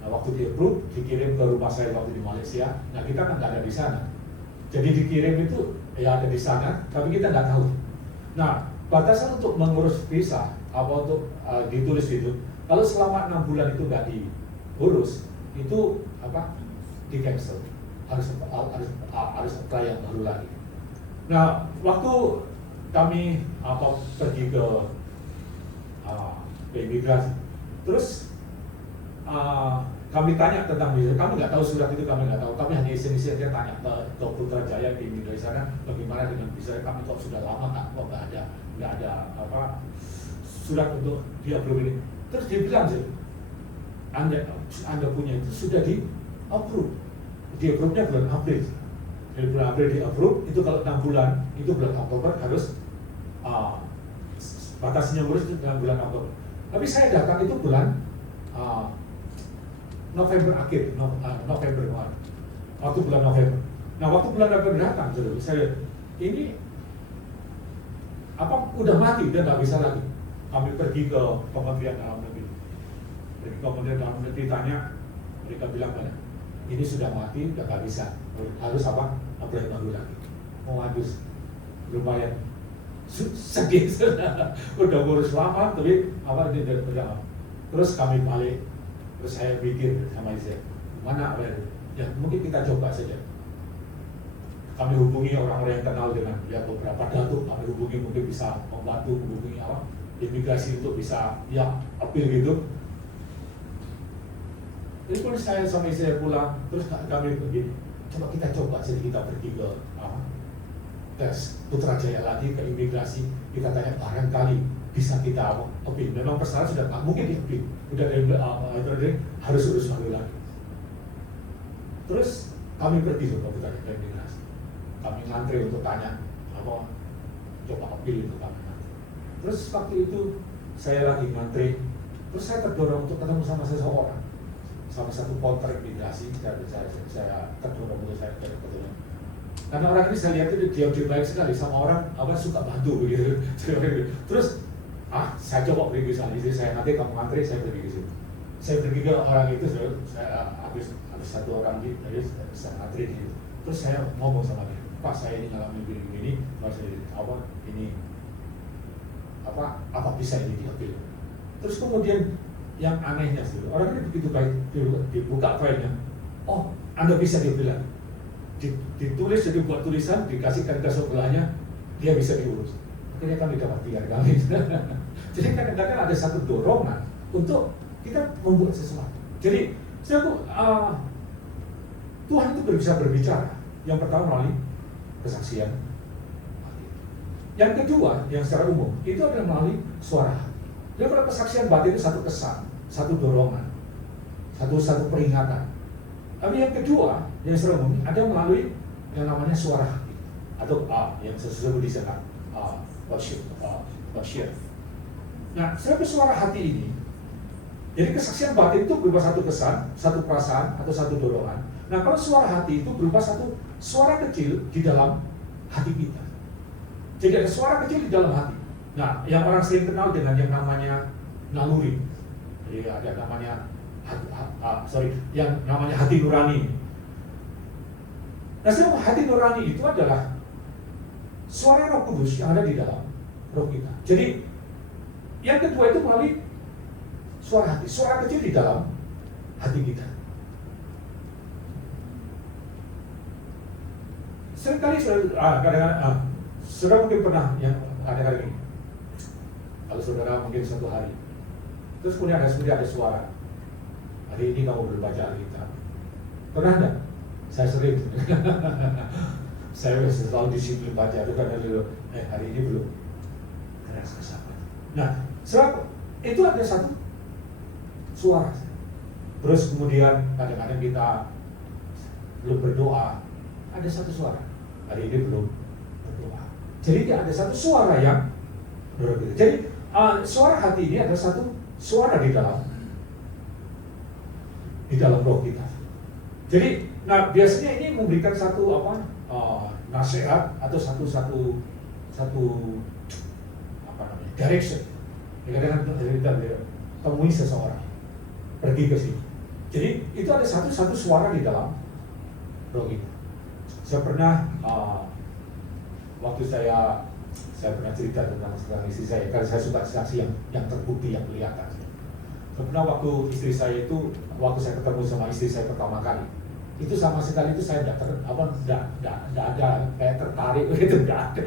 Nah, waktu di-approve, dikirim ke rumah saya waktu di Malaysia. Nah, kita kan nggak ada di sana. Jadi dikirim itu ya ada di sana, tapi kita nggak tahu. Nah, batasan untuk mengurus visa untuk ditulis itu, kalau selama 6 bulan itu nggak diurus, itu di cancel, harus apply yang baru lagi. Nah, waktu kami pergi ke imigrasi, terus kami tanya tentang itu, kami nggak tahu surat itu, kami nggak tahu, kami hanya isi-isi aja tanya ke Putrajaya di sana, bagaimana dengan visa kami kok sudah lama kok nggak ada apa surat untuk di-approve ini. Terus dia bilang sih, anda punya itu sudah di-approve, di-approve-nya bulan April. Dari bulan April di-approve, itu kalau 6 bulan, itu bulan Oktober harus batasnya urus itu dalam bulan Oktober. Tapi saya datang itu bulan November akhir, November kemarin, waktu bulan November. Nah waktu bulan November datang, saya ini apa udah mati, udah nggak bisa lagi. Kami pergi ke Kementerian Dalam Negeri, pergi ke Kementerian Dalam Negeri tanya, mereka bilang mana, ini sudah mati, udah nggak bisa, harus apa? Apply baru lagi. Mau habis, lumayan sedih, udah ngurus lama, tapi apa ini udah. Terus kami balik. Terus saya pikir sama istri, mana ya mungkin kita coba saja. Kami hubungi orang-orang yang kenal dengan ya beberapa datuk, kami hubungi mungkin bisa membantu hubungi apa imigrasi untuk bisa ya appeal gitu. Jadi pun saya sama istri saya pulang, terus kami pergi, kita coba saja kita pergi ke tes Putrajaya lagi ke imigrasi, kita tanya barangkali bisa kita appeal. Memang persyaratan sudah nggak mungkin di-appeal, udah dari harus urus lagi. Terus kami pergi ke Putrajaya imigrasi, kami ngantri untuk tanya apa coba appeal itu kami ngantri. Terus waktu itu saya lagi ngantri, terus saya terdorong untuk ketemu sama seseorang, sama satu kontrak imigrasi. Saya terdorong untuk saya ketemu. Karena orang ini saya lihat itu dia baik sekali sama orang apa suka bantu begitu. Terus saya coba pergi ke sana, istri saya nanti kamu antri, saya pergi ke situ. Saya pergi ke orang itu, saya habis satu orang di, saya antri di situ. Terus saya ngomong sama dia, Pak saya ini ngalamin begini, Pak saya apa ini apa bisa ini diambil. Terus kemudian yang anehnya sih, orang ini begitu baik, dibuka filenya, oh Anda bisa diambil, ditulis jadi buat tulisan, dikasihkan ke sebelahnya, dia bisa diurus. Akhirnya kami dapat 3 kali. Jadi kadang-kadang ada satu dorongan untuk kita membuat sesuatu. Jadi Tuhan itu bisa berbicara. Yang pertama melalui kesaksian. Yang kedua, yang secara umum, itu adalah melalui suara. Jadi kalau kesaksian batin itu satu kesan, satu dorongan, satu peringatan. Tapi yang kedua, yang secara umum, ada melalui yang namanya suara hati. Atau yang sesuai di sana, worship. Nah, sebab suara hati ini, jadi kesaksian batin itu berupa satu kesan, satu perasaan, atau satu dorongan. Nah, kalau suara hati itu berupa satu suara kecil di dalam hati kita. Jadi ada suara kecil di dalam hati. Nah, yang orang sering kenal dengan yang namanya naluri. Jadi ada namanya yang namanya hati nurani. Nah, sebab hati nurani itu adalah suara Roh Kudus yang ada di dalam roh kita. Jadi yang kedua itu melalui suara hati, suara kecil di dalam hati kita. Seringkali kadang-kadang saudara mungkin pernah yang ada hari ini. Kalau saudara mungkin suatu hari, terus kemudian ada suara. Hari ini kamu berbaca Alkitab. Pernah enggak? Saya sering. Saya selalu disiplin baca itu karena hari ini belum. Karena kesalahan. Nah, sebab itu ada satu suara. Terus kemudian kadang-kadang kita belum berdoa, ada satu suara. Hari ini belum berdoa. Jadi ada satu suara yang berbeda. Jadi suara hati ini ada satu suara di dalam roh kita. Jadi, nah biasanya ini memberikan satu nasihat atau satu direction. Kadang-kadang kita temui seseorang, pergi ke sini. Jadi itu ada satu suara di dalam roh kita. Saya pernah waktu saya pernah cerita tentang istri saya, karena saya suka saksi yang terbukti, yang kelihatan. Karena waktu istri saya itu, waktu saya ketemu sama istri saya pertama kali, itu sama sekali itu saya tidak ada kayak tertarik begitu, tidak ada.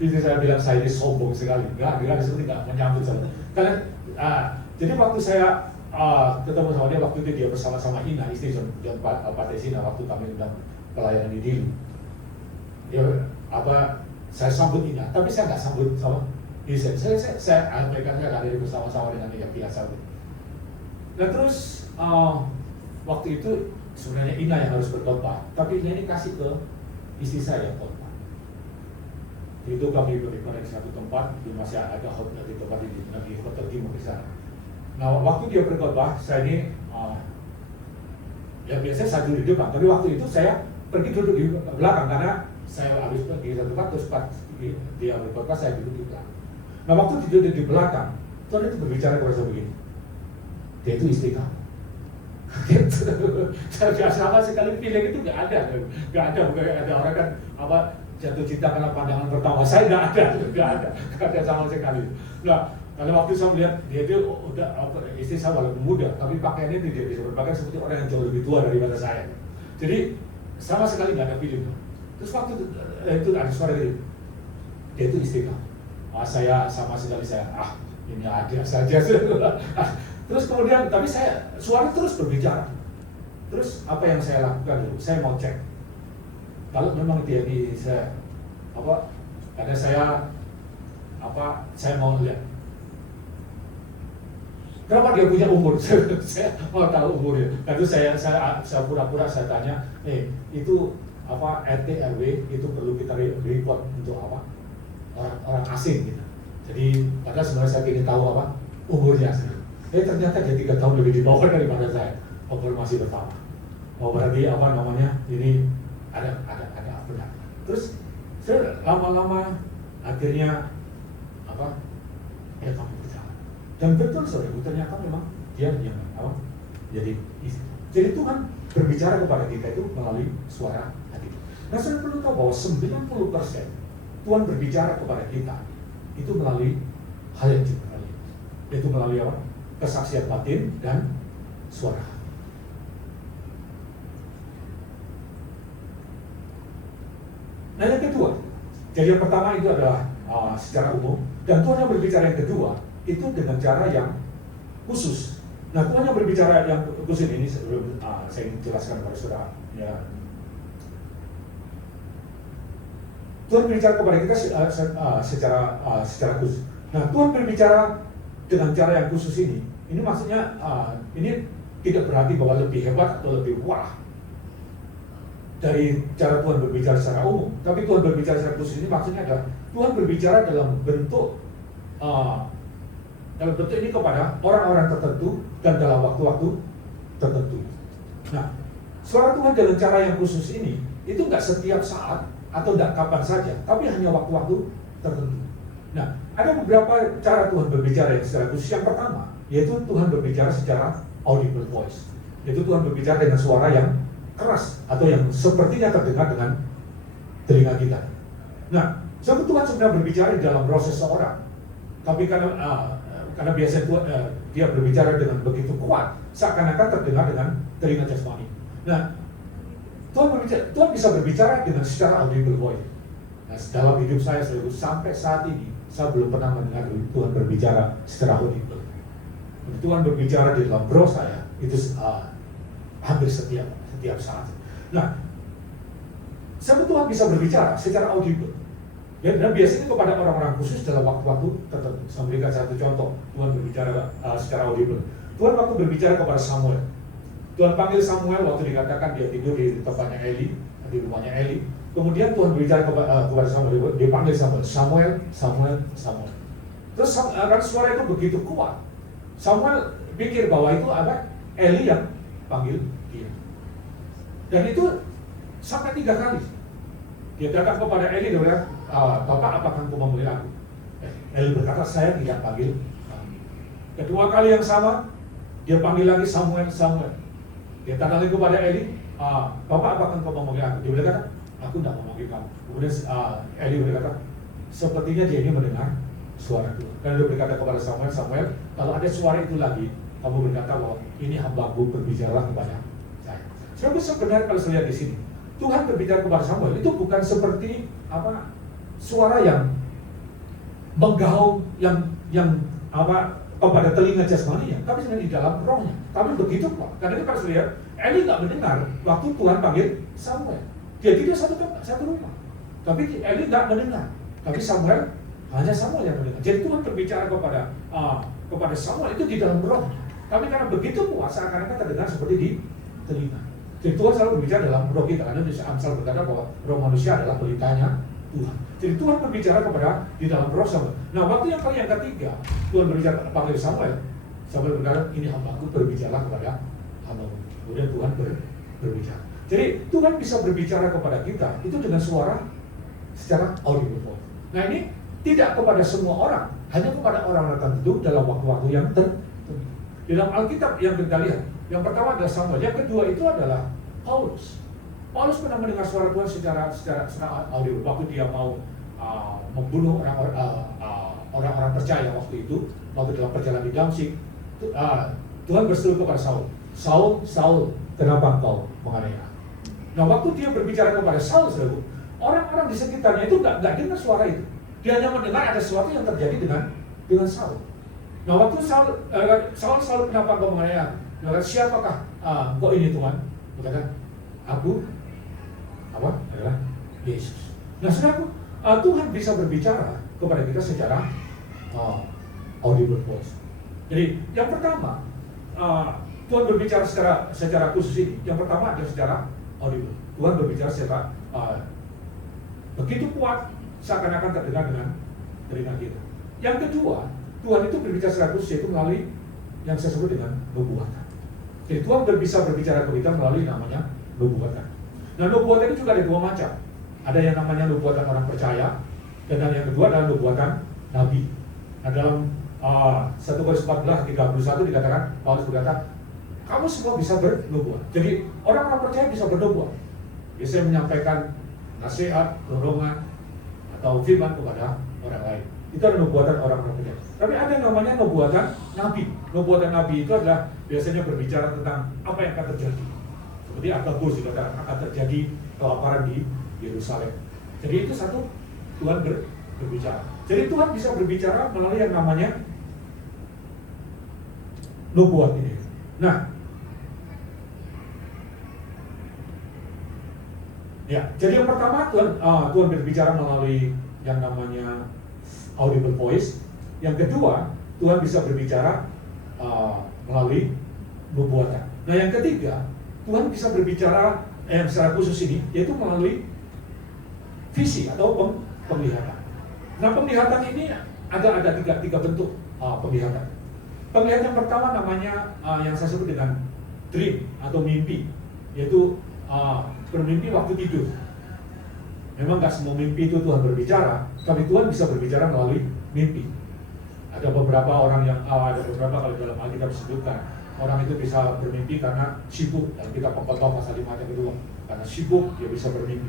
Istri saya bilang saya ini sombong sekali, nggak seperti nggak menyambut saya. Karena jadi waktu saya ketemu sama dia waktu itu dia bersama-sama Ina, istri John Patesina waktu kami undang pelayanan di Dilu. Dia saya sambut Ina, tapi saya nggak sambut sama istri. Saya mereka nggak ada bersama-sama dengan yang biasa. Dan terus waktu itu sebenarnya Ina yang harus berkhotbah, tapi Ina ini kasih ke istri saya khotbah. Itu kami berikan di satu tempat, di masih ada hotel di tempat di Hotel Timur di sana. Nah, waktu dia berkhotbah, saya ini ya biasanya saya duduk di depan, tapi waktu itu saya pergi duduk di belakang karena saya habis pergi satu tempat, terus pas dia berkhotbah saya duduk di belakang. Nah, waktu dia duduk di belakang, Tuhan itu berbicara kepada saya begini, dia itu istri kamu. Saya sama sekali feeling itu nggak ada, bukan ada orang kan jatuh cinta karena pandangan pertama. Saya nggak ada sama sekali. Nah, kalau waktu saya melihat dia itu udah istri saya walaupun muda, tapi pakaiannya dia bisa berpakaian seperti orang yang jauh lebih tua daripada saya. Jadi sama sekali nggak ada feeling. Terus waktu itu ada suara gitu, dia itu istri kamu. Saya sama sekali ini ada saja. Terus kemudian, tapi suara terus berbicara. Terus apa yang saya lakukan dulu? Saya mau cek. Kalau memang dia ini karena saya mau lihat. Kenapa dia punya umur? Saya mau tahu umurnya. Lalu saya pura-pura saya tanya, itu RT RW itu perlu kita report untuk orang asing gitu. Jadi padahal sebenarnya saya ingin tahu umurnya. Ternyata dia 3 tahun lebih di bawah daripada saya. Masih pertama. Berarti ini ada benar. Terus saya lama-lama akhirnya kamu berjalan. Dan betul saudara, ternyata memang dia yang jadi Tuhan berbicara kepada kita itu melalui suara hati. Nah, saya perlu tahu bahwa 90% Tuhan berbicara kepada kita itu melalui hal yang juga yaitu melalui kesaksian batin dan suara. Nah, yang kedua, jadi yang pertama itu adalah secara umum, dan Tuhan yang berbicara yang kedua itu dengan cara yang khusus. Nah, Tuhan yang berbicara yang khusus ini sebelum saya ingin jelaskan kepada saudara. Ya. Tuhan berbicara kepada kita secara khusus. Nah, Tuhan berbicara dengan cara yang khusus ini maksudnya ini tidak berarti bahwa lebih hebat atau lebih wah dari cara Tuhan berbicara secara umum. Tapi Tuhan berbicara secara khusus ini maksudnya adalah Tuhan berbicara dalam bentuk ini kepada orang-orang tertentu dan dalam waktu-waktu tertentu. Nah, suara Tuhan dengan cara yang khusus ini itu nggak setiap saat atau nggak kapan saja, tapi hanya waktu-waktu tertentu. Nah, ada beberapa cara Tuhan berbicara yang secara khusus. Yang pertama, yaitu Tuhan berbicara secara audible voice, yaitu Tuhan berbicara dengan suara yang keras atau yang sepertinya terdengar dengan telinga kita. Nah, sebab Tuhan sebenarnya berbicara di dalam proses seorang, tapi karena biasanya dia berbicara dengan begitu kuat, seakan-akan terdengar dengan telinga jasmani. Nah, Tuhan bisa berbicara dengan secara audible voice. Nah, dalam hidup saya sampai saat ini, saya belum pernah mendengar Tuhan berbicara secara audible. Tuhan berbicara di dalam bro saya itu hampir setiap saat. Nah, sebab Tuhan bisa berbicara secara audible. Dan biasanya kepada orang-orang khusus dalam waktu-waktu tertentu. Saya berikan satu contoh, Tuhan berbicara secara audible. Tuhan waktu berbicara kepada Samuel. Tuhan panggil Samuel waktu dikatakan dia tidur di tempatnya Eli, di rumahnya Eli. Kemudian Tuhan berbicara kepada Samuel, dia panggil Samuel. Terus karena suara itu begitu kuat, Samuel pikir bahwa itu ada Eli yang panggil dia. Dan itu sampai 3 kali. Dia datang kepada Eli, dia bilang, Bapak, apakah engkau memanggil aku? Eli berkata, saya tidak panggil. Kedua kali yang sama, dia panggil lagi Samuel. Dia datang lagi kepada Eli, Bapak, apakah engkau memanggil aku? Dia berkata, aku tidak memanggil kamu. Kemudian Eli berkata, sepertinya dia ini mendengar suara Tuhan. Dan dia berkata kepada Samuel, kalau ada suara itu lagi, kamu berkata bahwa ini hamba-Ku berbicara kepada saya. Sebenarnya kalau saya lihat di sini, Tuhan berbicara kepada Samuel itu bukan seperti suara yang menggaung, yang kepada telinga jasmaninya, tapi di dalam rohnya. Tapi begitu Pak, karena kita harus lihat, Eli nggak mendengar waktu Tuhan panggil Samuel. Dia tidak satu rumah, tapi Eli nggak mendengar. Tapi Samuel, hanya Samuel yang mendengar. Jadi Tuhan berbicara kepada Samuel itu di dalam rohnya. Tapi karena begitu kuat, seakan-akan terdengar seperti di telinga. Jadi Tuhan selalu berbicara dalam roh kita. Karena Amsal berkata bahwa roh manusia adalah pelitanya Tuhan. Jadi Tuhan berbicara kepada di dalam roh Samuel. Nah, waktu yang ketiga, Tuhan berbicara panggil Samuel. Samuel berkata, ini hambaku berbicara kepada hambaku. Kemudian Tuhan berbicara. Jadi Tuhan bisa berbicara kepada kita itu dengan suara secara audible. Nah, ini tidak kepada semua orang, hanya kepada orang-orang tertentu dalam waktu-waktu yang tertentu. Di dalam Alkitab yang kita lihat, yang pertama adalah Samuel, yang kedua itu adalah Paulus. Paulus pernah mendengar suara Tuhan secara audible waktu dia mau membunuh orang-orang percaya waktu itu, waktu dalam perjalanan di Damsyik. Tuhan berseru kepada Saul, Saul, kenapa engkau menganiaya? Nah, waktu dia berbicara kepada Saul, orang-orang di sekitarnya itu nggak dengar suara itu. Dia hanya mendengar ada sesuatu yang terjadi dengan Saul. Nah, waktu Saul, kenapa engkau menganiaya? Nah, siapakah engkau ini Tuhan? Berkata, aku adalah Yesus. Nah, saudaraku, Tuhan bisa berbicara kepada kita secara audible voice. Jadi, yang pertama, Tuhan berbicara secara khusus ini. Yang pertama adalah secara audible. Tuhan berbicara secara begitu kuat, seakan-akan terdengar dengan telinga kita. Yang kedua, Tuhan itu berbicara secara khusus, yaitu melalui yang saya sebut dengan nubuatan. Jadi Tuhan bisa berbicara ke kita melalui namanya nubuatan. Nah, nubuatan itu juga ada dua macam. Ada yang namanya nubuatan orang percaya, dan yang kedua adalah nubuatan nabi. Nah, dalam 1 Korintus 14:31 dikatakan, Paulus berkata, kamu semua bisa bernubuat. Jadi orang-orang percaya bisa bernubuat. Biasanya menyampaikan nasihat, dorongan, atau firman kepada orang lain. Itu adalah nubuatan orang-orang percaya. Tapi ada yang namanya nubuatan nabi. Nubuatan nabi itu adalah biasanya berbicara tentang apa yang akan terjadi. Seperti Agabus dikatakan akan terjadi kelaparan di Yerusalem. Jadi itu satu, Tuhan berbicara. Jadi Tuhan bisa berbicara melalui yang namanya nubuat ini. Nah, ya, jadi yang pertama Tuhan berbicara melalui yang namanya audible voice. Yang kedua, Tuhan bisa berbicara melalui nubuatan. Nah, yang ketiga, Tuhan bisa berbicara secara khusus ini, yaitu melalui visi atau penglihatan. Nah, penglihatan ini ada tiga bentuk penglihatan. Penglihatan yang pertama namanya yang saya sebut dengan dream atau mimpi, yaitu bermimpi waktu tidur. Memang nggak semua mimpi itu Tuhan berbicara, tapi Tuhan bisa berbicara melalui mimpi. Ada beberapa kalau dalam Alkitab disebutkan orang itu bisa bermimpi karena sibuk. Dan kita Pengkhotbah pasal 5 ayat kedua, karena sibuk dia bisa bermimpi.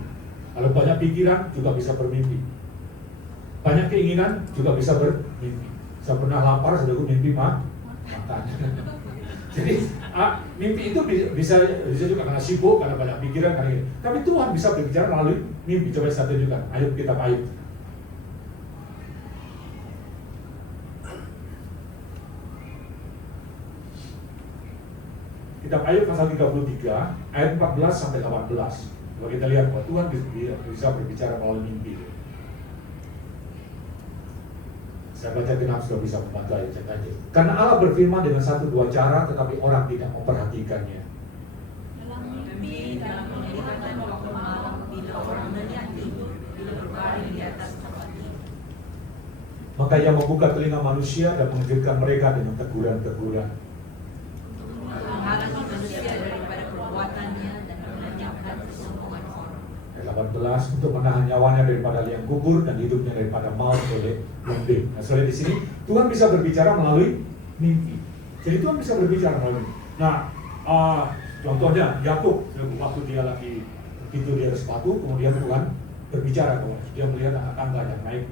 Kalau banyak pikiran juga bisa bermimpi. Banyak keinginan juga bisa bermimpi. Saya pernah lapar, sudah mimpi makan. Jadi mimpi itu bisa juga karena sibuk, karena banyak pikiran, karena ini. Tapi Tuhan bisa berbicara melalui mimpi. Coba saya tunjukkan. Ayub, kitab Ayub. Kitab Ayub pasal 33 ayat 14 sampai 18. Kalau kita lihat bahwa Tuhan bisa berbicara melalui mimpi. Saya baca genap sudah bisa membantu ayat aja. Karena Allah berfirman dengan satu dua cara, tetapi orang tidak memperhatikannya. Dalam mimpi, dalam penglihatan waktu malam, bila orang banyak tidur, bila berbaring di atas tempat tidur. Maka ia membuka telinga manusia dan mengejutkan mereka dengan teguran-teguran. Menghalangi manusia daripada perbuatannya dan melenyapkan kesombongan orang. Ayat 18, untuk menahan nyawanya daripada liang kubur dan hidupnya daripada maut oleh lumbing. Nah, soalnya di sini Tuhan bisa berbicara melalui mimpi. Jadi Tuhan bisa berbicara melalui. Nah, contohnya Yakub waktu dia lagi tidur di atas batu, kemudian Tuhan berbicara kepada dia, melihat tangga yang naik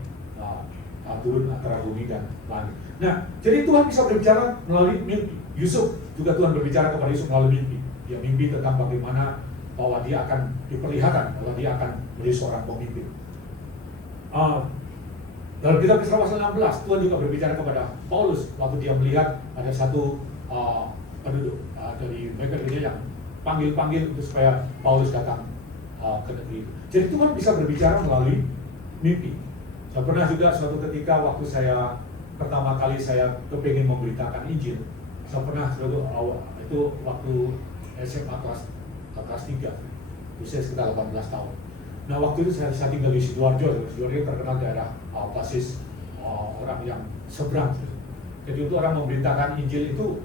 turun antara bumi dan langit. Nah, jadi Tuhan bisa berbicara melalui mimpi. Yusuf juga Tuhan berbicara kepada Yusuf melalui mimpi. Dia mimpi tentang bagaimana bahwa dia akan diperlihatkan bahwa dia akan menjadi seorang pemimpin. Dalam kitab Kisah pasal 16, Tuhan juga berbicara kepada Paulus waktu dia melihat ada satu penduduk dari mereka yang panggil untuk supaya Paulus datang ke negeri itu. Jadi Tuhan bisa berbicara melalui mimpi. Saya pernah juga suatu ketika waktu saya pertama kali saya kepingin memberitakan Injil, saya pernah itu waktu SMA kelas 3, usia sekitar 18 tahun. Nah waktu itu saya tinggal di Sidoarjo. Sidoarjo terkenal daerah basis orang yang seberang. Jadi untuk orang memberitakan Injil itu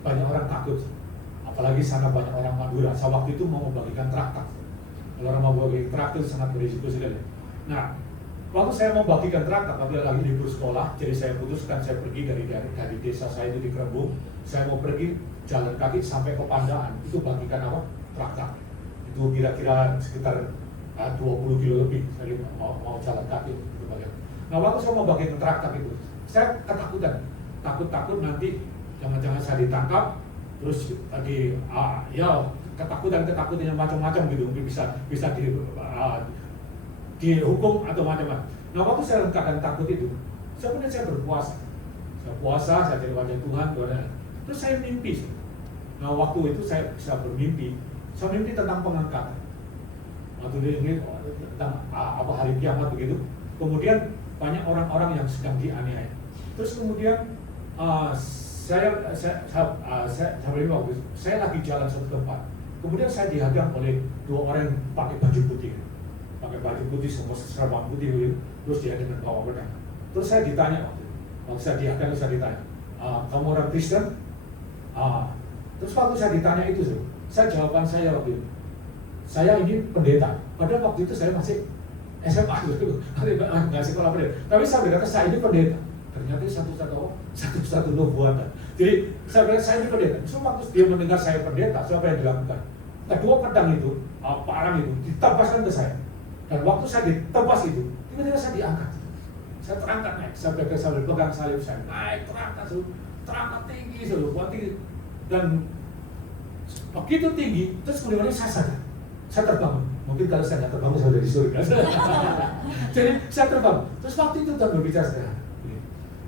banyak orang takut. Apalagi sana banyak orang Madura. Saya waktu itu mau membagikan traktat. Kalau orang mau bagikan traktat sangat berisiko sekali. Nah, waktu saya mau bagikan traktat, waktu lagi libur sekolah, jadi saya putuskan saya pergi dari desa saya itu di Kerembung. Saya mau pergi jalan kaki sampai ke Pandaan. Itu bagikan traktat. Itu kira-kira sekitar 20 kilo lebih. Saya mau jalan kaki untuk bagian. Nah, waktu saya mau bagikan traktat itu, saya ketakutan. Takut nanti jangan-jangan saya ditangkap. Terus ketakutan yang macam-macam gitu, mungkin bisa dihukum atau macam-macam. Nah waktu saya dalam keadaan takut itu, sebenarnya saya berpuasa. Saya puasa, saya cari wajah Tuhan. Terus saya mimpi. Nah waktu itu saya bisa bermimpi. Saya mimpi tentang pengangkatan. Waktu ini tentang hari kiamat begitu. Kemudian banyak orang-orang yang sedang dianiaya. Terus kemudian saya lagi jalan satu tempat. Kemudian saya dihadang oleh dua orang yang pakai baju putih, semua serba putih, terus dia dengan bawa pedang. Terus saya ditanya waktu saya dihadang, saya ditanya, kamu orang Kristen? Terus waktu saya ditanya itu, jawaban saya waktu itu, saya ini pendeta. Padahal waktu itu saya masih SMA dulu, nggak sekolah pendeta. Tapi saya berkata saya ini pendeta. Ternyata satu nubuatan. Jadi saya ini pendeta. So waktu dia mendengar saya pendeta, siapa yang dilakukan? Kedua pedang itu, parang itu ditebaskan ke saya. Dan waktu saya ditebas itu, tiba-tiba saya diangkat. Saya terangkat naik, saya pegang salib saya naik, terangkat tinggi, dan begitu tinggi, terus kemudian saya sadar, saya terbangun. Mungkin kalau saya nggak terbangun, saya sudah di surga. Jadi saya terbangun. Terus waktu itu Tuhan berbicara saya.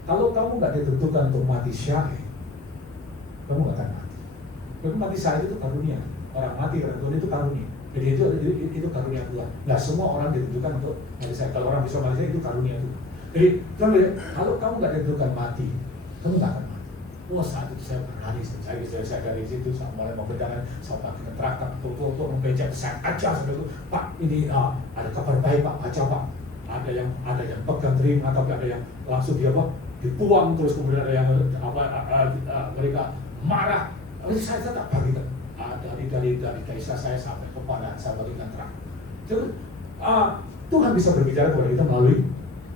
Kalau kamu nggak ditentukan untuk mati syahid, kamu nggak akan mati. Kamu mati syahid itu karunia. Orang mati karena Tuhan itu karunia. Jadi itu karunia Tuhan. Nggak semua orang ditentukan untuk mati syahid. Kalau orang bisa mati syahid itu karunia Tuhan. Jadi Tuhan bilang, kalau kamu nggak ditentukan mati, kamu nggak akan mati. Wah saat itu saya berani. Saya dari situ saya mulai mau berjalan, saya pakai traktat untuk membecek. Saya aja sebelum itu, Pak ini ada kabar baik Pak, baca Pak. Ada yang pegang terima atau ada yang langsung dibuang, terus kemudian ada yang mereka marah. Lalu saya tetap bagikan dari kisah saya sampai kepada saya bagikan terang. Jadi Tuhan bisa berbicara kepada kita melalui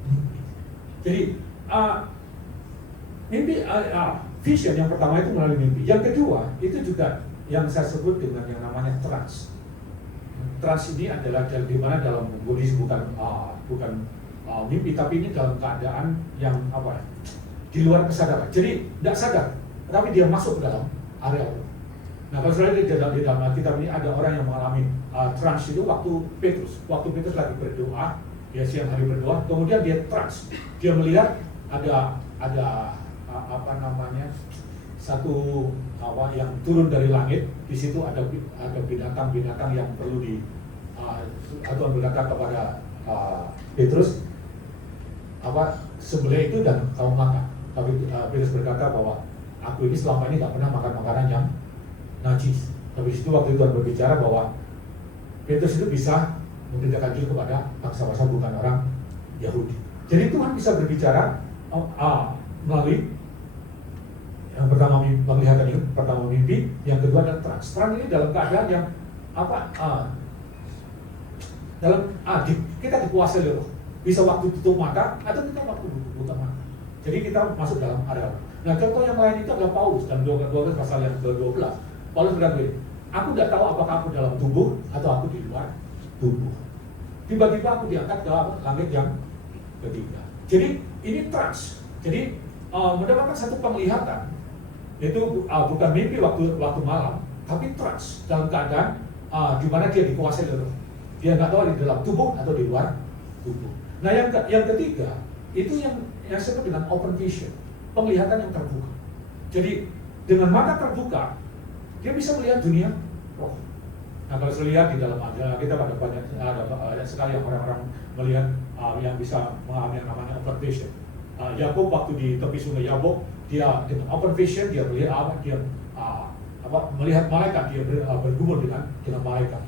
mimpi. Jadi mimpi vision yang pertama itu melalui mimpi. Yang kedua itu juga yang saya sebut dengan yang namanya trance. Trance ini adalah di mana dalam Buddhis bukan mimpi, tapi ini dalam keadaan yang di luar kesadaran. Jadi tidak sadar, tapi dia masuk ke dalam area Allah. Nah kalau saya di dalam kitab ini ada orang yang mengalami trance itu waktu Petrus lagi berdoa, dia siang hari berdoa, kemudian dia trance, dia melihat ada satu yang turun dari langit. Di situ ada binatang-binatang yang perlu Tuhan berkata kepada Petrus, sembelih itu dan kamu makan. Tapi Petrus berkata bahwa aku ini selama ini tidak pernah makan makanan yang najis. Tapi di situ waktu Tuhan berbicara bahwa Petrus itu bisa memberitakan diri kepada bangsa-bangsa bukan orang Yahudi. Jadi Tuhan bisa berbicara melalui yang pertama penglihatan itu, pertama mimpi, yang kedua adalah trance. Trance ini dalam keadaan yang kita dikuasai oleh Roh. Bisa waktu tutup mata atau kita waktu buka mata. Jadi kita masuk dalam area. Nah contoh yang lain itu adalah Paulus dan 12 pasal yang ke-12. Paulus berkata, aku tidak tahu apakah aku dalam tubuh atau aku di luar tubuh. Tiba-tiba aku diangkat ke langit yang ketiga. Jadi ini trance. Jadi mendapatkan satu penglihatan, itu bukan mimpi waktu malam, tapi trance dalam keadaan di mana dia dikuasai oleh Roh. Dia nggak tahu di dalam tubuh atau di luar tubuh. Nah, yang ketiga itu yang disebut dengan open vision, penglihatan yang terbuka. Jadi dengan mata terbuka dia bisa melihat dunia roh. Nah, kalau saya lihat di dalam agama kita ada sekali orang-orang melihat yang bisa mengalami yang namanya open vision. Yakub waktu di tepi sungai Yabok, dia dengan open vision dia melihat melihat malaikat, dia bergumul dengan malaikat.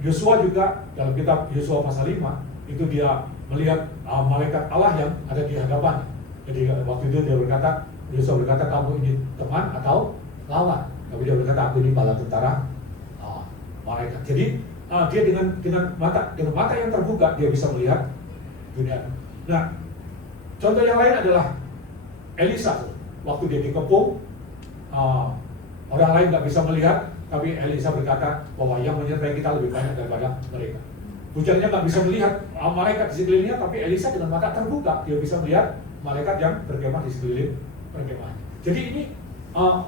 Yosua juga dalam kitab Yosua pasal 5 itu dia melihat malaikat Allah yang ada di hadapannya. Jadi waktu itu dia berkata, Yosua berkata, kamu ini teman atau lawan? Tapi dia berkata, aku ini bala tentara malaikat. Jadi dia dengan mata yang terbuka dia bisa melihat dunia. Nah, contoh yang lain adalah Elisa. Waktu dia dikepung, orang lain nggak bisa melihat, tapi Elisa berkata bahwa yang menyertai kita lebih banyak daripada mereka. Hujannya nggak bisa melihat malaikat di sekelilingnya, tapi Elisa dengan mata terbuka dia bisa melihat malaikat yang berkemah di sekeliling perkemahan. Jadi ini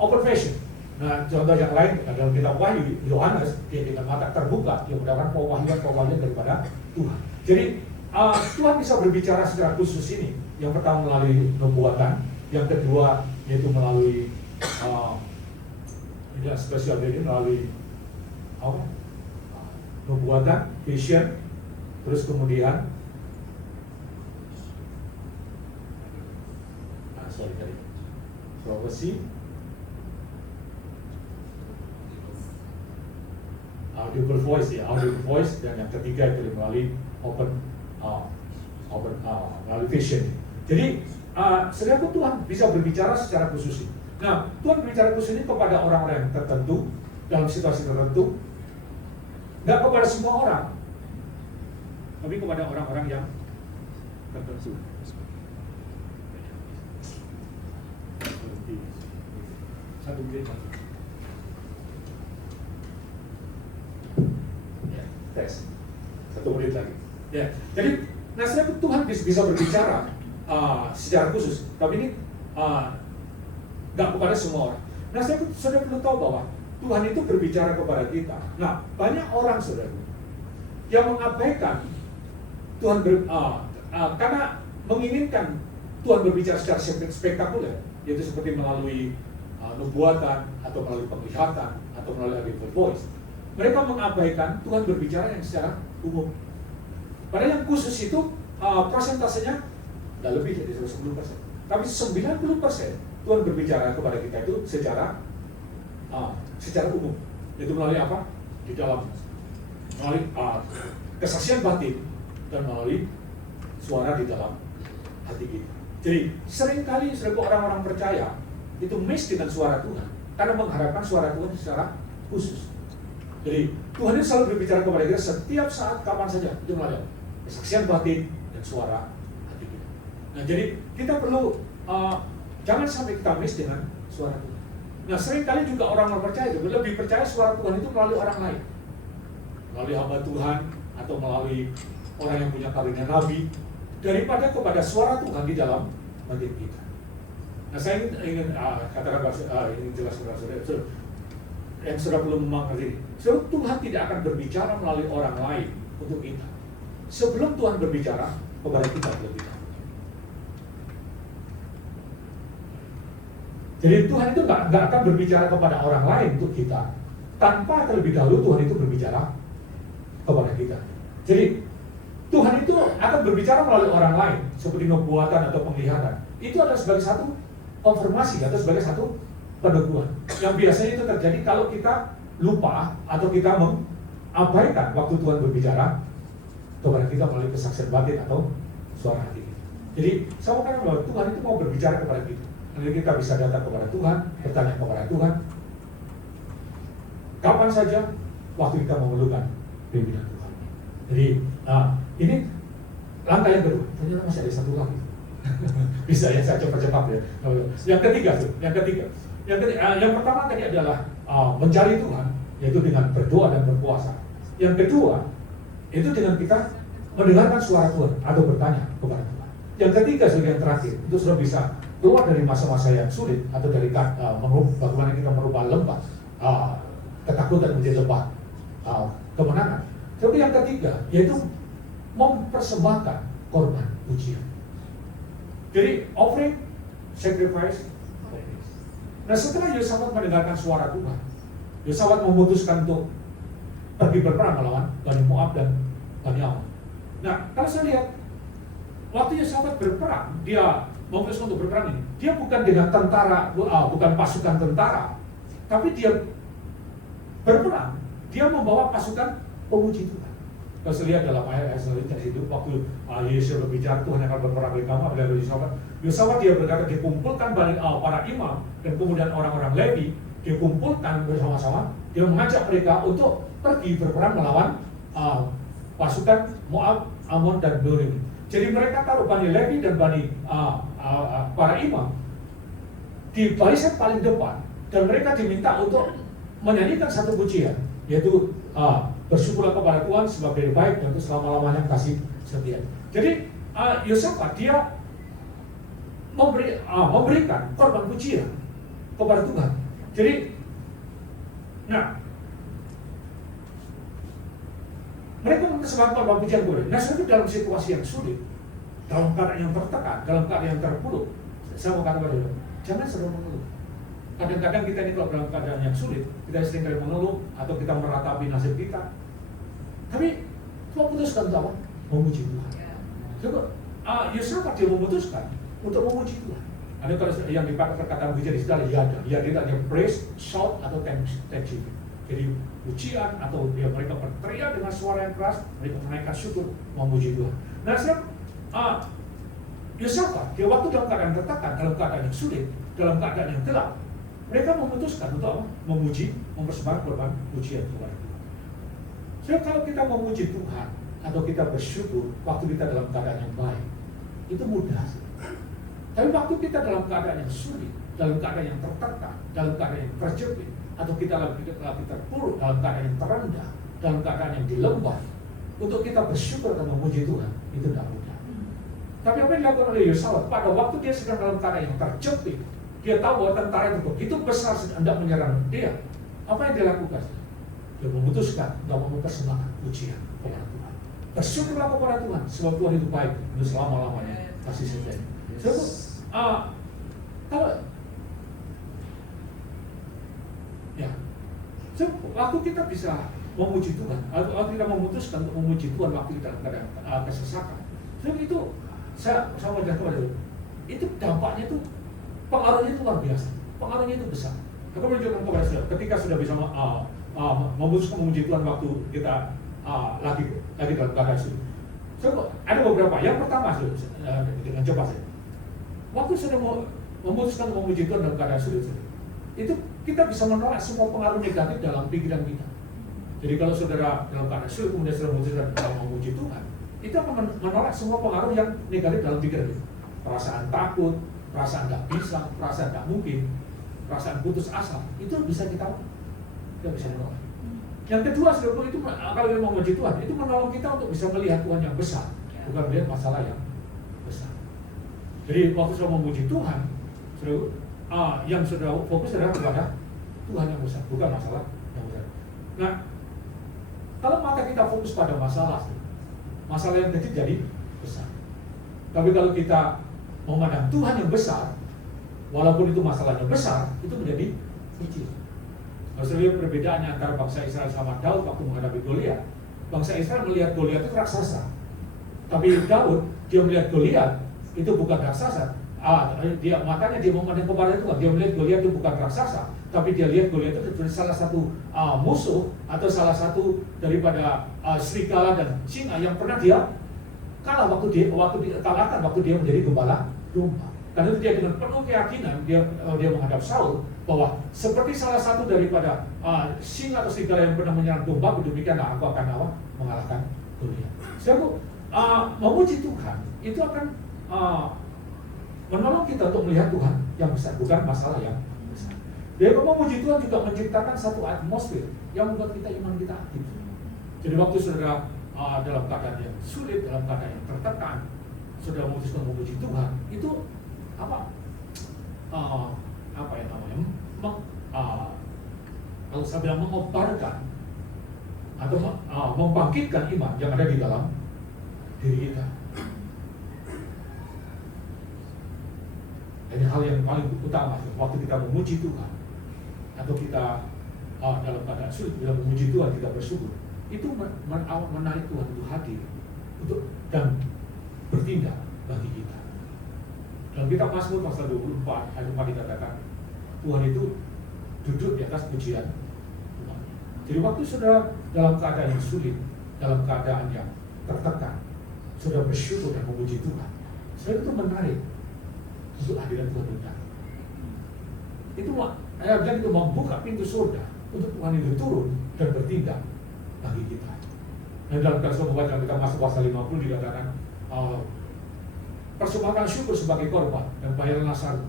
open vision. Nah, contoh yang lain dalam kitab Wahyu, Yohanes dia dengan mata terbuka dia mendapatkan pewahyuan daripada Tuhan. Jadi Tuhan bisa berbicara secara khusus ini. Yang pertama melalui nubuatan, yang kedua yaitu melalui yang spesial ini melalui nubuatan, vision, terus kemudian prophecy, audible voice, dan yang ketiga itu melalui melalui vision. Jadi saudaraku, Tuhan bisa berbicara secara khusus. Nah, Tuhan berbicara khusus ini kepada orang-orang yang tertentu dalam situasi tertentu, nggak kepada semua orang, tapi kepada orang-orang yang tertentu. Satu menit lagi. Ya, tes. 1 menit lagi. Ya, jadi, nah sebenarnya Tuhan bisa berbicara secara khusus, tapi ini nggak kepada semua orang. Nah, saudara perlu tahu bahwa Tuhan itu berbicara kepada kita. Nah, banyak orang saudara yang mengabaikan Tuhan karena menginginkan Tuhan berbicara secara spektakuler, yaitu seperti melalui nubuatan atau melalui penglihatan atau melalui audible voice. Mereka mengabaikan Tuhan berbicara yang secara umum. Padahal yang khusus itu persentasenya tidak lebih dari 10%. Tapi 90% Tuhan berbicara kepada kita itu secara umum. Itu melalui apa? Di dalam melalui kesaksian batin dan melalui suara di dalam hati kita. Jadi seringkali orang-orang percaya itu miss dengan suara Tuhan karena mengharapkan suara Tuhan secara khusus. Jadi Tuhan itu selalu berbicara kepada kita setiap saat, kapan saja. Itu melalui kesaksian batin dan suara hati kita. Nah, jadi kita perlu jangan sampai kita miss dengan suara Tuhan. Nah, seringkali juga orang percaya itu lebih percaya suara Tuhan itu melalui orang lain, melalui hamba Tuhan atau melalui orang yang punya karunia nabi, daripada kepada suara Tuhan di dalam batin kita. Nah, saya ingin katakan ingin jelaskan kepada saudara yang sudah belum mengerti. So, Tuhan tidak akan berbicara melalui orang lain untuk kita sebelum Tuhan berbicara kepada kita lebih dahulu. Jadi Tuhan itu nggak akan berbicara kepada orang lain untuk kita tanpa terlebih dahulu Tuhan itu berbicara kepada kita. Jadi Tuhan itu akan berbicara melalui orang lain seperti nubuatan atau penglihatan. Itu adalah sebagai satu konfirmasi atau sebagai satu peneguhan. Yang biasanya itu terjadi kalau kita lupa atau kita mengabaikan waktu Tuhan berbicara kepada kita melalui kesaksian batin atau suara hati kita. Jadi saya mau katakan bahwa Tuhan itu mau berbicara kepada kita. Nanti kita bisa datang kepada Tuhan, bertanya kepada Tuhan kapan saja waktu kita memerlukan pimpinan Tuhan. Jadi ini langkah yang kedua. Ternyata masih ada satu lagi. Bisa ya, saya cepat-cepat ya. Yang ketiga, yang pertama tadi adalah mencari Tuhan, yaitu dengan berdoa dan berpuasa. Yang kedua itu dengan kita mendengarkan suara Tuhan atau bertanya kepada Tuhan. Yang ketiga sebagai yang terakhir itu sudah bisa keluar dari masa-masa yang sulit atau dari bagaimana kita merubah lembah ketakutan menjadi lembah kemenangan. Tapi yang ketiga yaitu mempersembahkan korban pujian. Jadi offering, sacrifice, offering. Nah setelah Yosafat mendengarkan suara Tuhan, Yosafat memutuskan untuk pergi berperang melawan Bani Moab dan Bani Ammon. Nah kalau saya lihat, waktu Yosafat berperang, dia memutuskan untuk berperang ini, dia bukan dengan tentara, bukan pasukan tentara, tapi dia berperang, dia membawa pasukan pemuji Tuhan. Kalau saya lihat dalam ayat selanjutnya itu, waktu Yesus berbicara Tuhan akan berperang bagi kamu, adalah Yosafat dia berkata, dikumpulkan para imam dan kemudian orang-orang Levi, dikumpulkan bersama-sama, dia mengajak mereka untuk pergi berperang melawan pasukan Moab, Ammon dan Bani. Jadi mereka taruh Bani Levi dan Bani para imam di barisan paling depan, dan mereka diminta untuk menyanyikan satu pujian, yaitu bersyukurlah kepada Tuhan sebagai baik dan selama-lamanya kasih setia. Jadi Yosafat dia memberikan korban pujian kepada Tuhan. Jadi, nah mereka mempersembahkan korban pujian kepada Tuhan. Nah, itu dalam situasi yang sulit, dalam keadaan yang tertekan, dalam keadaan yang terpuruk. Saya mau katakan kepada jangan selalu mengeluh. Kadang-kadang kita ini kalau dalam keadaan yang sulit, kita sering kali mengeluh atau kita meratapi nasib kita. Tapi Tuhan putuskan untuk apa? Memuji Tuhan. Coba, Yosafat dia memutuskan untuk memuji Tuhan. Ada kalau yang dipakai perkataan pujian di situ yada. Yada itu artinya praise, shout atau thanksgiving. Jadi pujian atau mereka berteriak dengan suara yang keras, mereka menaikkan syukur memuji Tuhan. Nah, Yosafat dia waktu dalam keadaan tertekan, dalam keadaan yang sulit, dalam keadaan yang gelap, mereka memutuskan untuk apa? Memuji, mempersembahkan korban pujian kepada Tuhan. Jadi kalau kita memuji Tuhan atau kita bersyukur waktu kita dalam keadaan yang baik, itu mudah. Tapi waktu kita dalam keadaan yang sulit, dalam keadaan yang tertekan, dalam keadaan yang terjepit, atau kita lagi terpuruk, dalam keadaan yang terendah, dalam keadaan yang di lembah, untuk kita bersyukur dan memuji Tuhan, itu tidak mudah. Tapi apa yang dilakukan oleh Yosafat pada waktu dia sedang dalam keadaan yang terjepit, dia tahu bahwa tentara itu begitu besar hendak menyerang dia. Apa yang dia lakukan? Dia memutuskan untuk mempersembahkan pujian kepada Tuhan. Bersyukurlah kepada Tuhan, sebab Tuhan itu baik untuk selama-lamanya kasih setia. Waktu kita bisa memuji Tuhan, waktu kita memutuskan untuk memuji Tuhan waktu kita dalam keadaan kesesakan, itu saya mau jelaskan kepada itu dampaknya itu, pengaruhnya itu luar biasa, pengaruhnya itu besar. Aku menunjukkan kepada saudara, ketika sudah bisa memutuskan memuji Tuhan waktu kita lagi dalam keadaan sulit. Ada beberapa. Yang pertama, dengan cepat saja. Waktu sudah memutuskan memuji Tuhan dalam keadaan sulit, itu kita bisa menolak semua pengaruh negatif dalam pikiran kita. Jadi kalau saudara dalam keadaan sulit kemudian saudara memutuskan memuji Tuhan, itu akan menolak semua pengaruh yang negatif dalam pikiran kita. Perasaan takut, perasaan tidak bisa, perasaan tidak mungkin, perasaan putus asa, itu bisa kita bisa menolak. Yang kedua, saudara, itu kalau kita memuji Tuhan, itu menolong kita untuk bisa melihat Tuhan yang besar, bukan melihat masalah yang besar. Jadi waktu saudara memuji Tuhan, saudara, yang saudara fokus adalah kepada Tuhan yang besar, bukan masalah yang besar. Nah, kalau mata kita fokus pada masalah yang kecil jadi besar. Tapi kalau kita memandang Tuhan yang besar, walaupun itu masalahnya besar, itu menjadi kecil. Kalau saya lihat perbedaannya antara bangsa Israel sama Daud waktu menghadapi Goliat. Bangsa Israel melihat Goliat itu raksasa, tapi Daud dia melihat Goliat itu bukan raksasa. Makanya dia memandang kepada Tuhan. Dia melihat Goliat itu bukan raksasa, tapi dia lihat Goliat itu salah satu musuh atau salah satu daripada serigala dan singa yang pernah dia kalah waktu dia menjadi gembala domba. Karena itu dia dengan penuh keyakinan dia menghadap Saul bahwa seperti salah satu daripada singa atau serigala yang pernah menyerang domba, demikianlah aku akan mengalahkan Goliat. Sebab memuji Tuhan itu akan menolong kita untuk melihat Tuhan yang besar, bukan masalah yang besar. Dia memuji Tuhan juga menciptakan satu atmosfer yang membuat kita iman kita aktif. Jadi waktu saudara dalam keadaan yang sulit, dalam keadaan yang tertekan, saudara memutuskan memuji Tuhan, itu kalau saya bilang mengobarkan atau membangkitkan iman yang ada di dalam diri kita. Dan hal yang paling utama, waktu kita memuji Tuhan, atau kita dalam keadaan sulit, bila memuji Tuhan, kita bersyukur, itu menarik Tuhan untuk hadir dan bertindak bagi kita. Dalam kitab Mazmur pasal 24 ayat 4 dikatakan, Tuhan itu duduk di atas pujian Tuhan. Jadi waktu saudara dalam keadaan yang sulit, dalam keadaan yang tertekan, saudara bersyukur dan memuji Tuhan, saudara itu menarik untuk hadirat Tuhan datang. Itu ayat bilang itu membuka pintu surga untuk Tuhan itu turun dan bertindak bagi kita. Dan dalam kisah membaca kita masuk pasal 50 dikatakan, persembahkan syukur sebagai korban dan bayarlah nasarmu,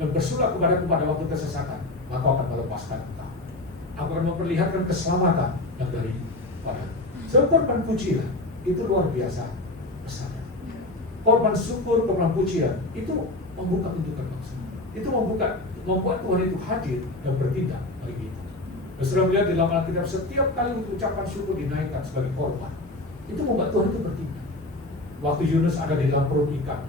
dan bersulah kepadaku pada waktu kesesatan, maka akan melepaskan engkau. Aku akan memperlihatkan keselamatan yang dari padamu. Sebab korban pujian itu luar biasa besarnya. Korban syukur, korban pujian itu membuka pintu gerbang. Itu membuat Tuhan itu hadir dan bertindak bagi kita. Saudara melihat di dalam Alkitab, setiap kali ucapan syukur dinaikkan sebagai korban, itu membuat Tuhan itu bertindak. Waktu Yunus ada di dalam perut ikan,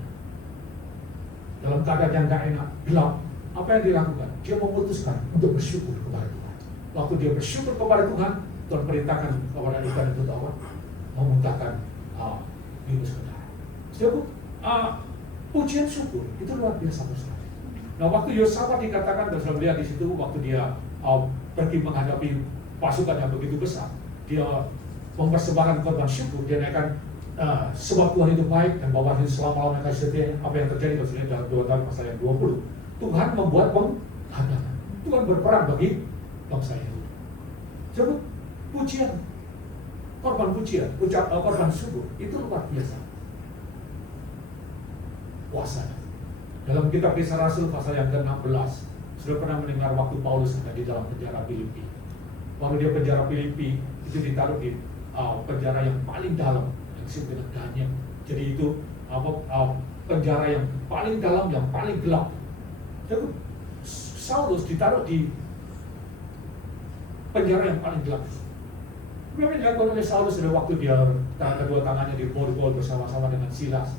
dalam keadaan yang gak enak, gelap, apa yang dilakukan? Dia memutuskan untuk bersyukur kepada Tuhan. Waktu dia bersyukur kepada Tuhan, Tuhan perintahkan kepada ikan itu memuntahkan Yunus ke darat. Jadi pujian syukur itu luar biasa besar. Nah, waktu Yosafat dikatakan, dan sudah melihat di situ, waktu dia pergi menghadapi pasukan yang begitu besar, dia mempersembahkan korban syukur, dia naikkan sebab Tuhan itu baik dan bahwa selama-lamanya kasih setia. Apa yang terjadi kalau sudah dalam 2 tahun pasal yang 20, Tuhan membuat penghadangan. Tuhan berperang bagi bangsa Yahudi. Jadi pujian, korban pujian, korban syukur itu luar biasa kuasanya. Dalam kitab Kisah Rasul pasal yang ke-16, sudah pernah mendengar waktu Paulus ada di dalam penjara Filipi. Waktu dia penjara Filipi itu ditaruh di penjara yang paling dalam, yang disebut dengan Daniel. Jadi itu penjara yang paling dalam, yang paling gelap. Jadi Saulus ditaruh di penjara yang paling gelap. Apa yang dilakukan oleh Saulus pada waktu dia kedua tangannya diborgol bersama-sama dengan Silas,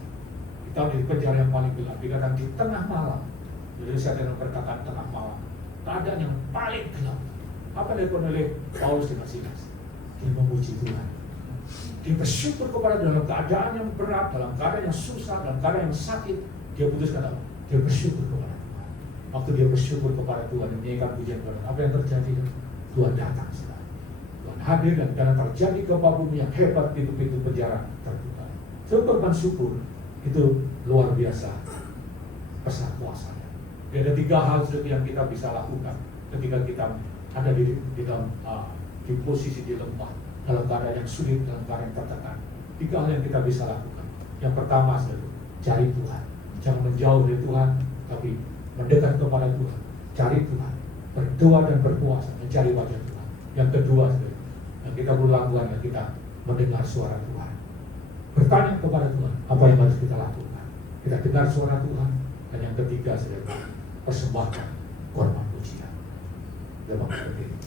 ditaruh di penjara yang paling gelap, dikatakan di tengah malam. Jadi saya dengan perkataan tengah malam, keadaan yang paling gelap. Apa yang dilakukan oleh Paulus dengan Silas? Dia memuji Tuhan. Dia bersyukur kepada dalam keadaan yang berat, dalam keadaan yang susah, dalam keadaan yang sakit. Dia putuskan apa? Dia bersyukur kepada Tuhan. Waktu dia bersyukur kepada Tuhan dan menyanyikan pujian kepada Tuhan, apa yang terjadi? Tuhan datang sekali. Tuhan hadir dan karena terjadi gempa bumi yang hebat, pintu-pintu penjara terbuka. So, korban syukur itu luar biasa besar kuasanya. Ada 3 hal yang kita bisa lakukan ketika kita ada di dalam di posisi di lemah, dalam keadaan yang sulit, dalam keadaan yang tertekan. 3 hal yang kita bisa lakukan. Yang pertama adalah cari Tuhan. Jangan menjauh dari Tuhan, tapi mendekat kepada Tuhan. Cari Tuhan, berdoa dan berpuasa, mencari wajah Tuhan. Yang kedua adalah yang kita perlu lakukan adalah kita mendengar suara Tuhan. Bertanya kepada Tuhan, apa yang harus kita lakukan? Kita dengar suara Tuhan. Dan yang ketiga adalah persembahkan korban pujian. Dalam seperti ini.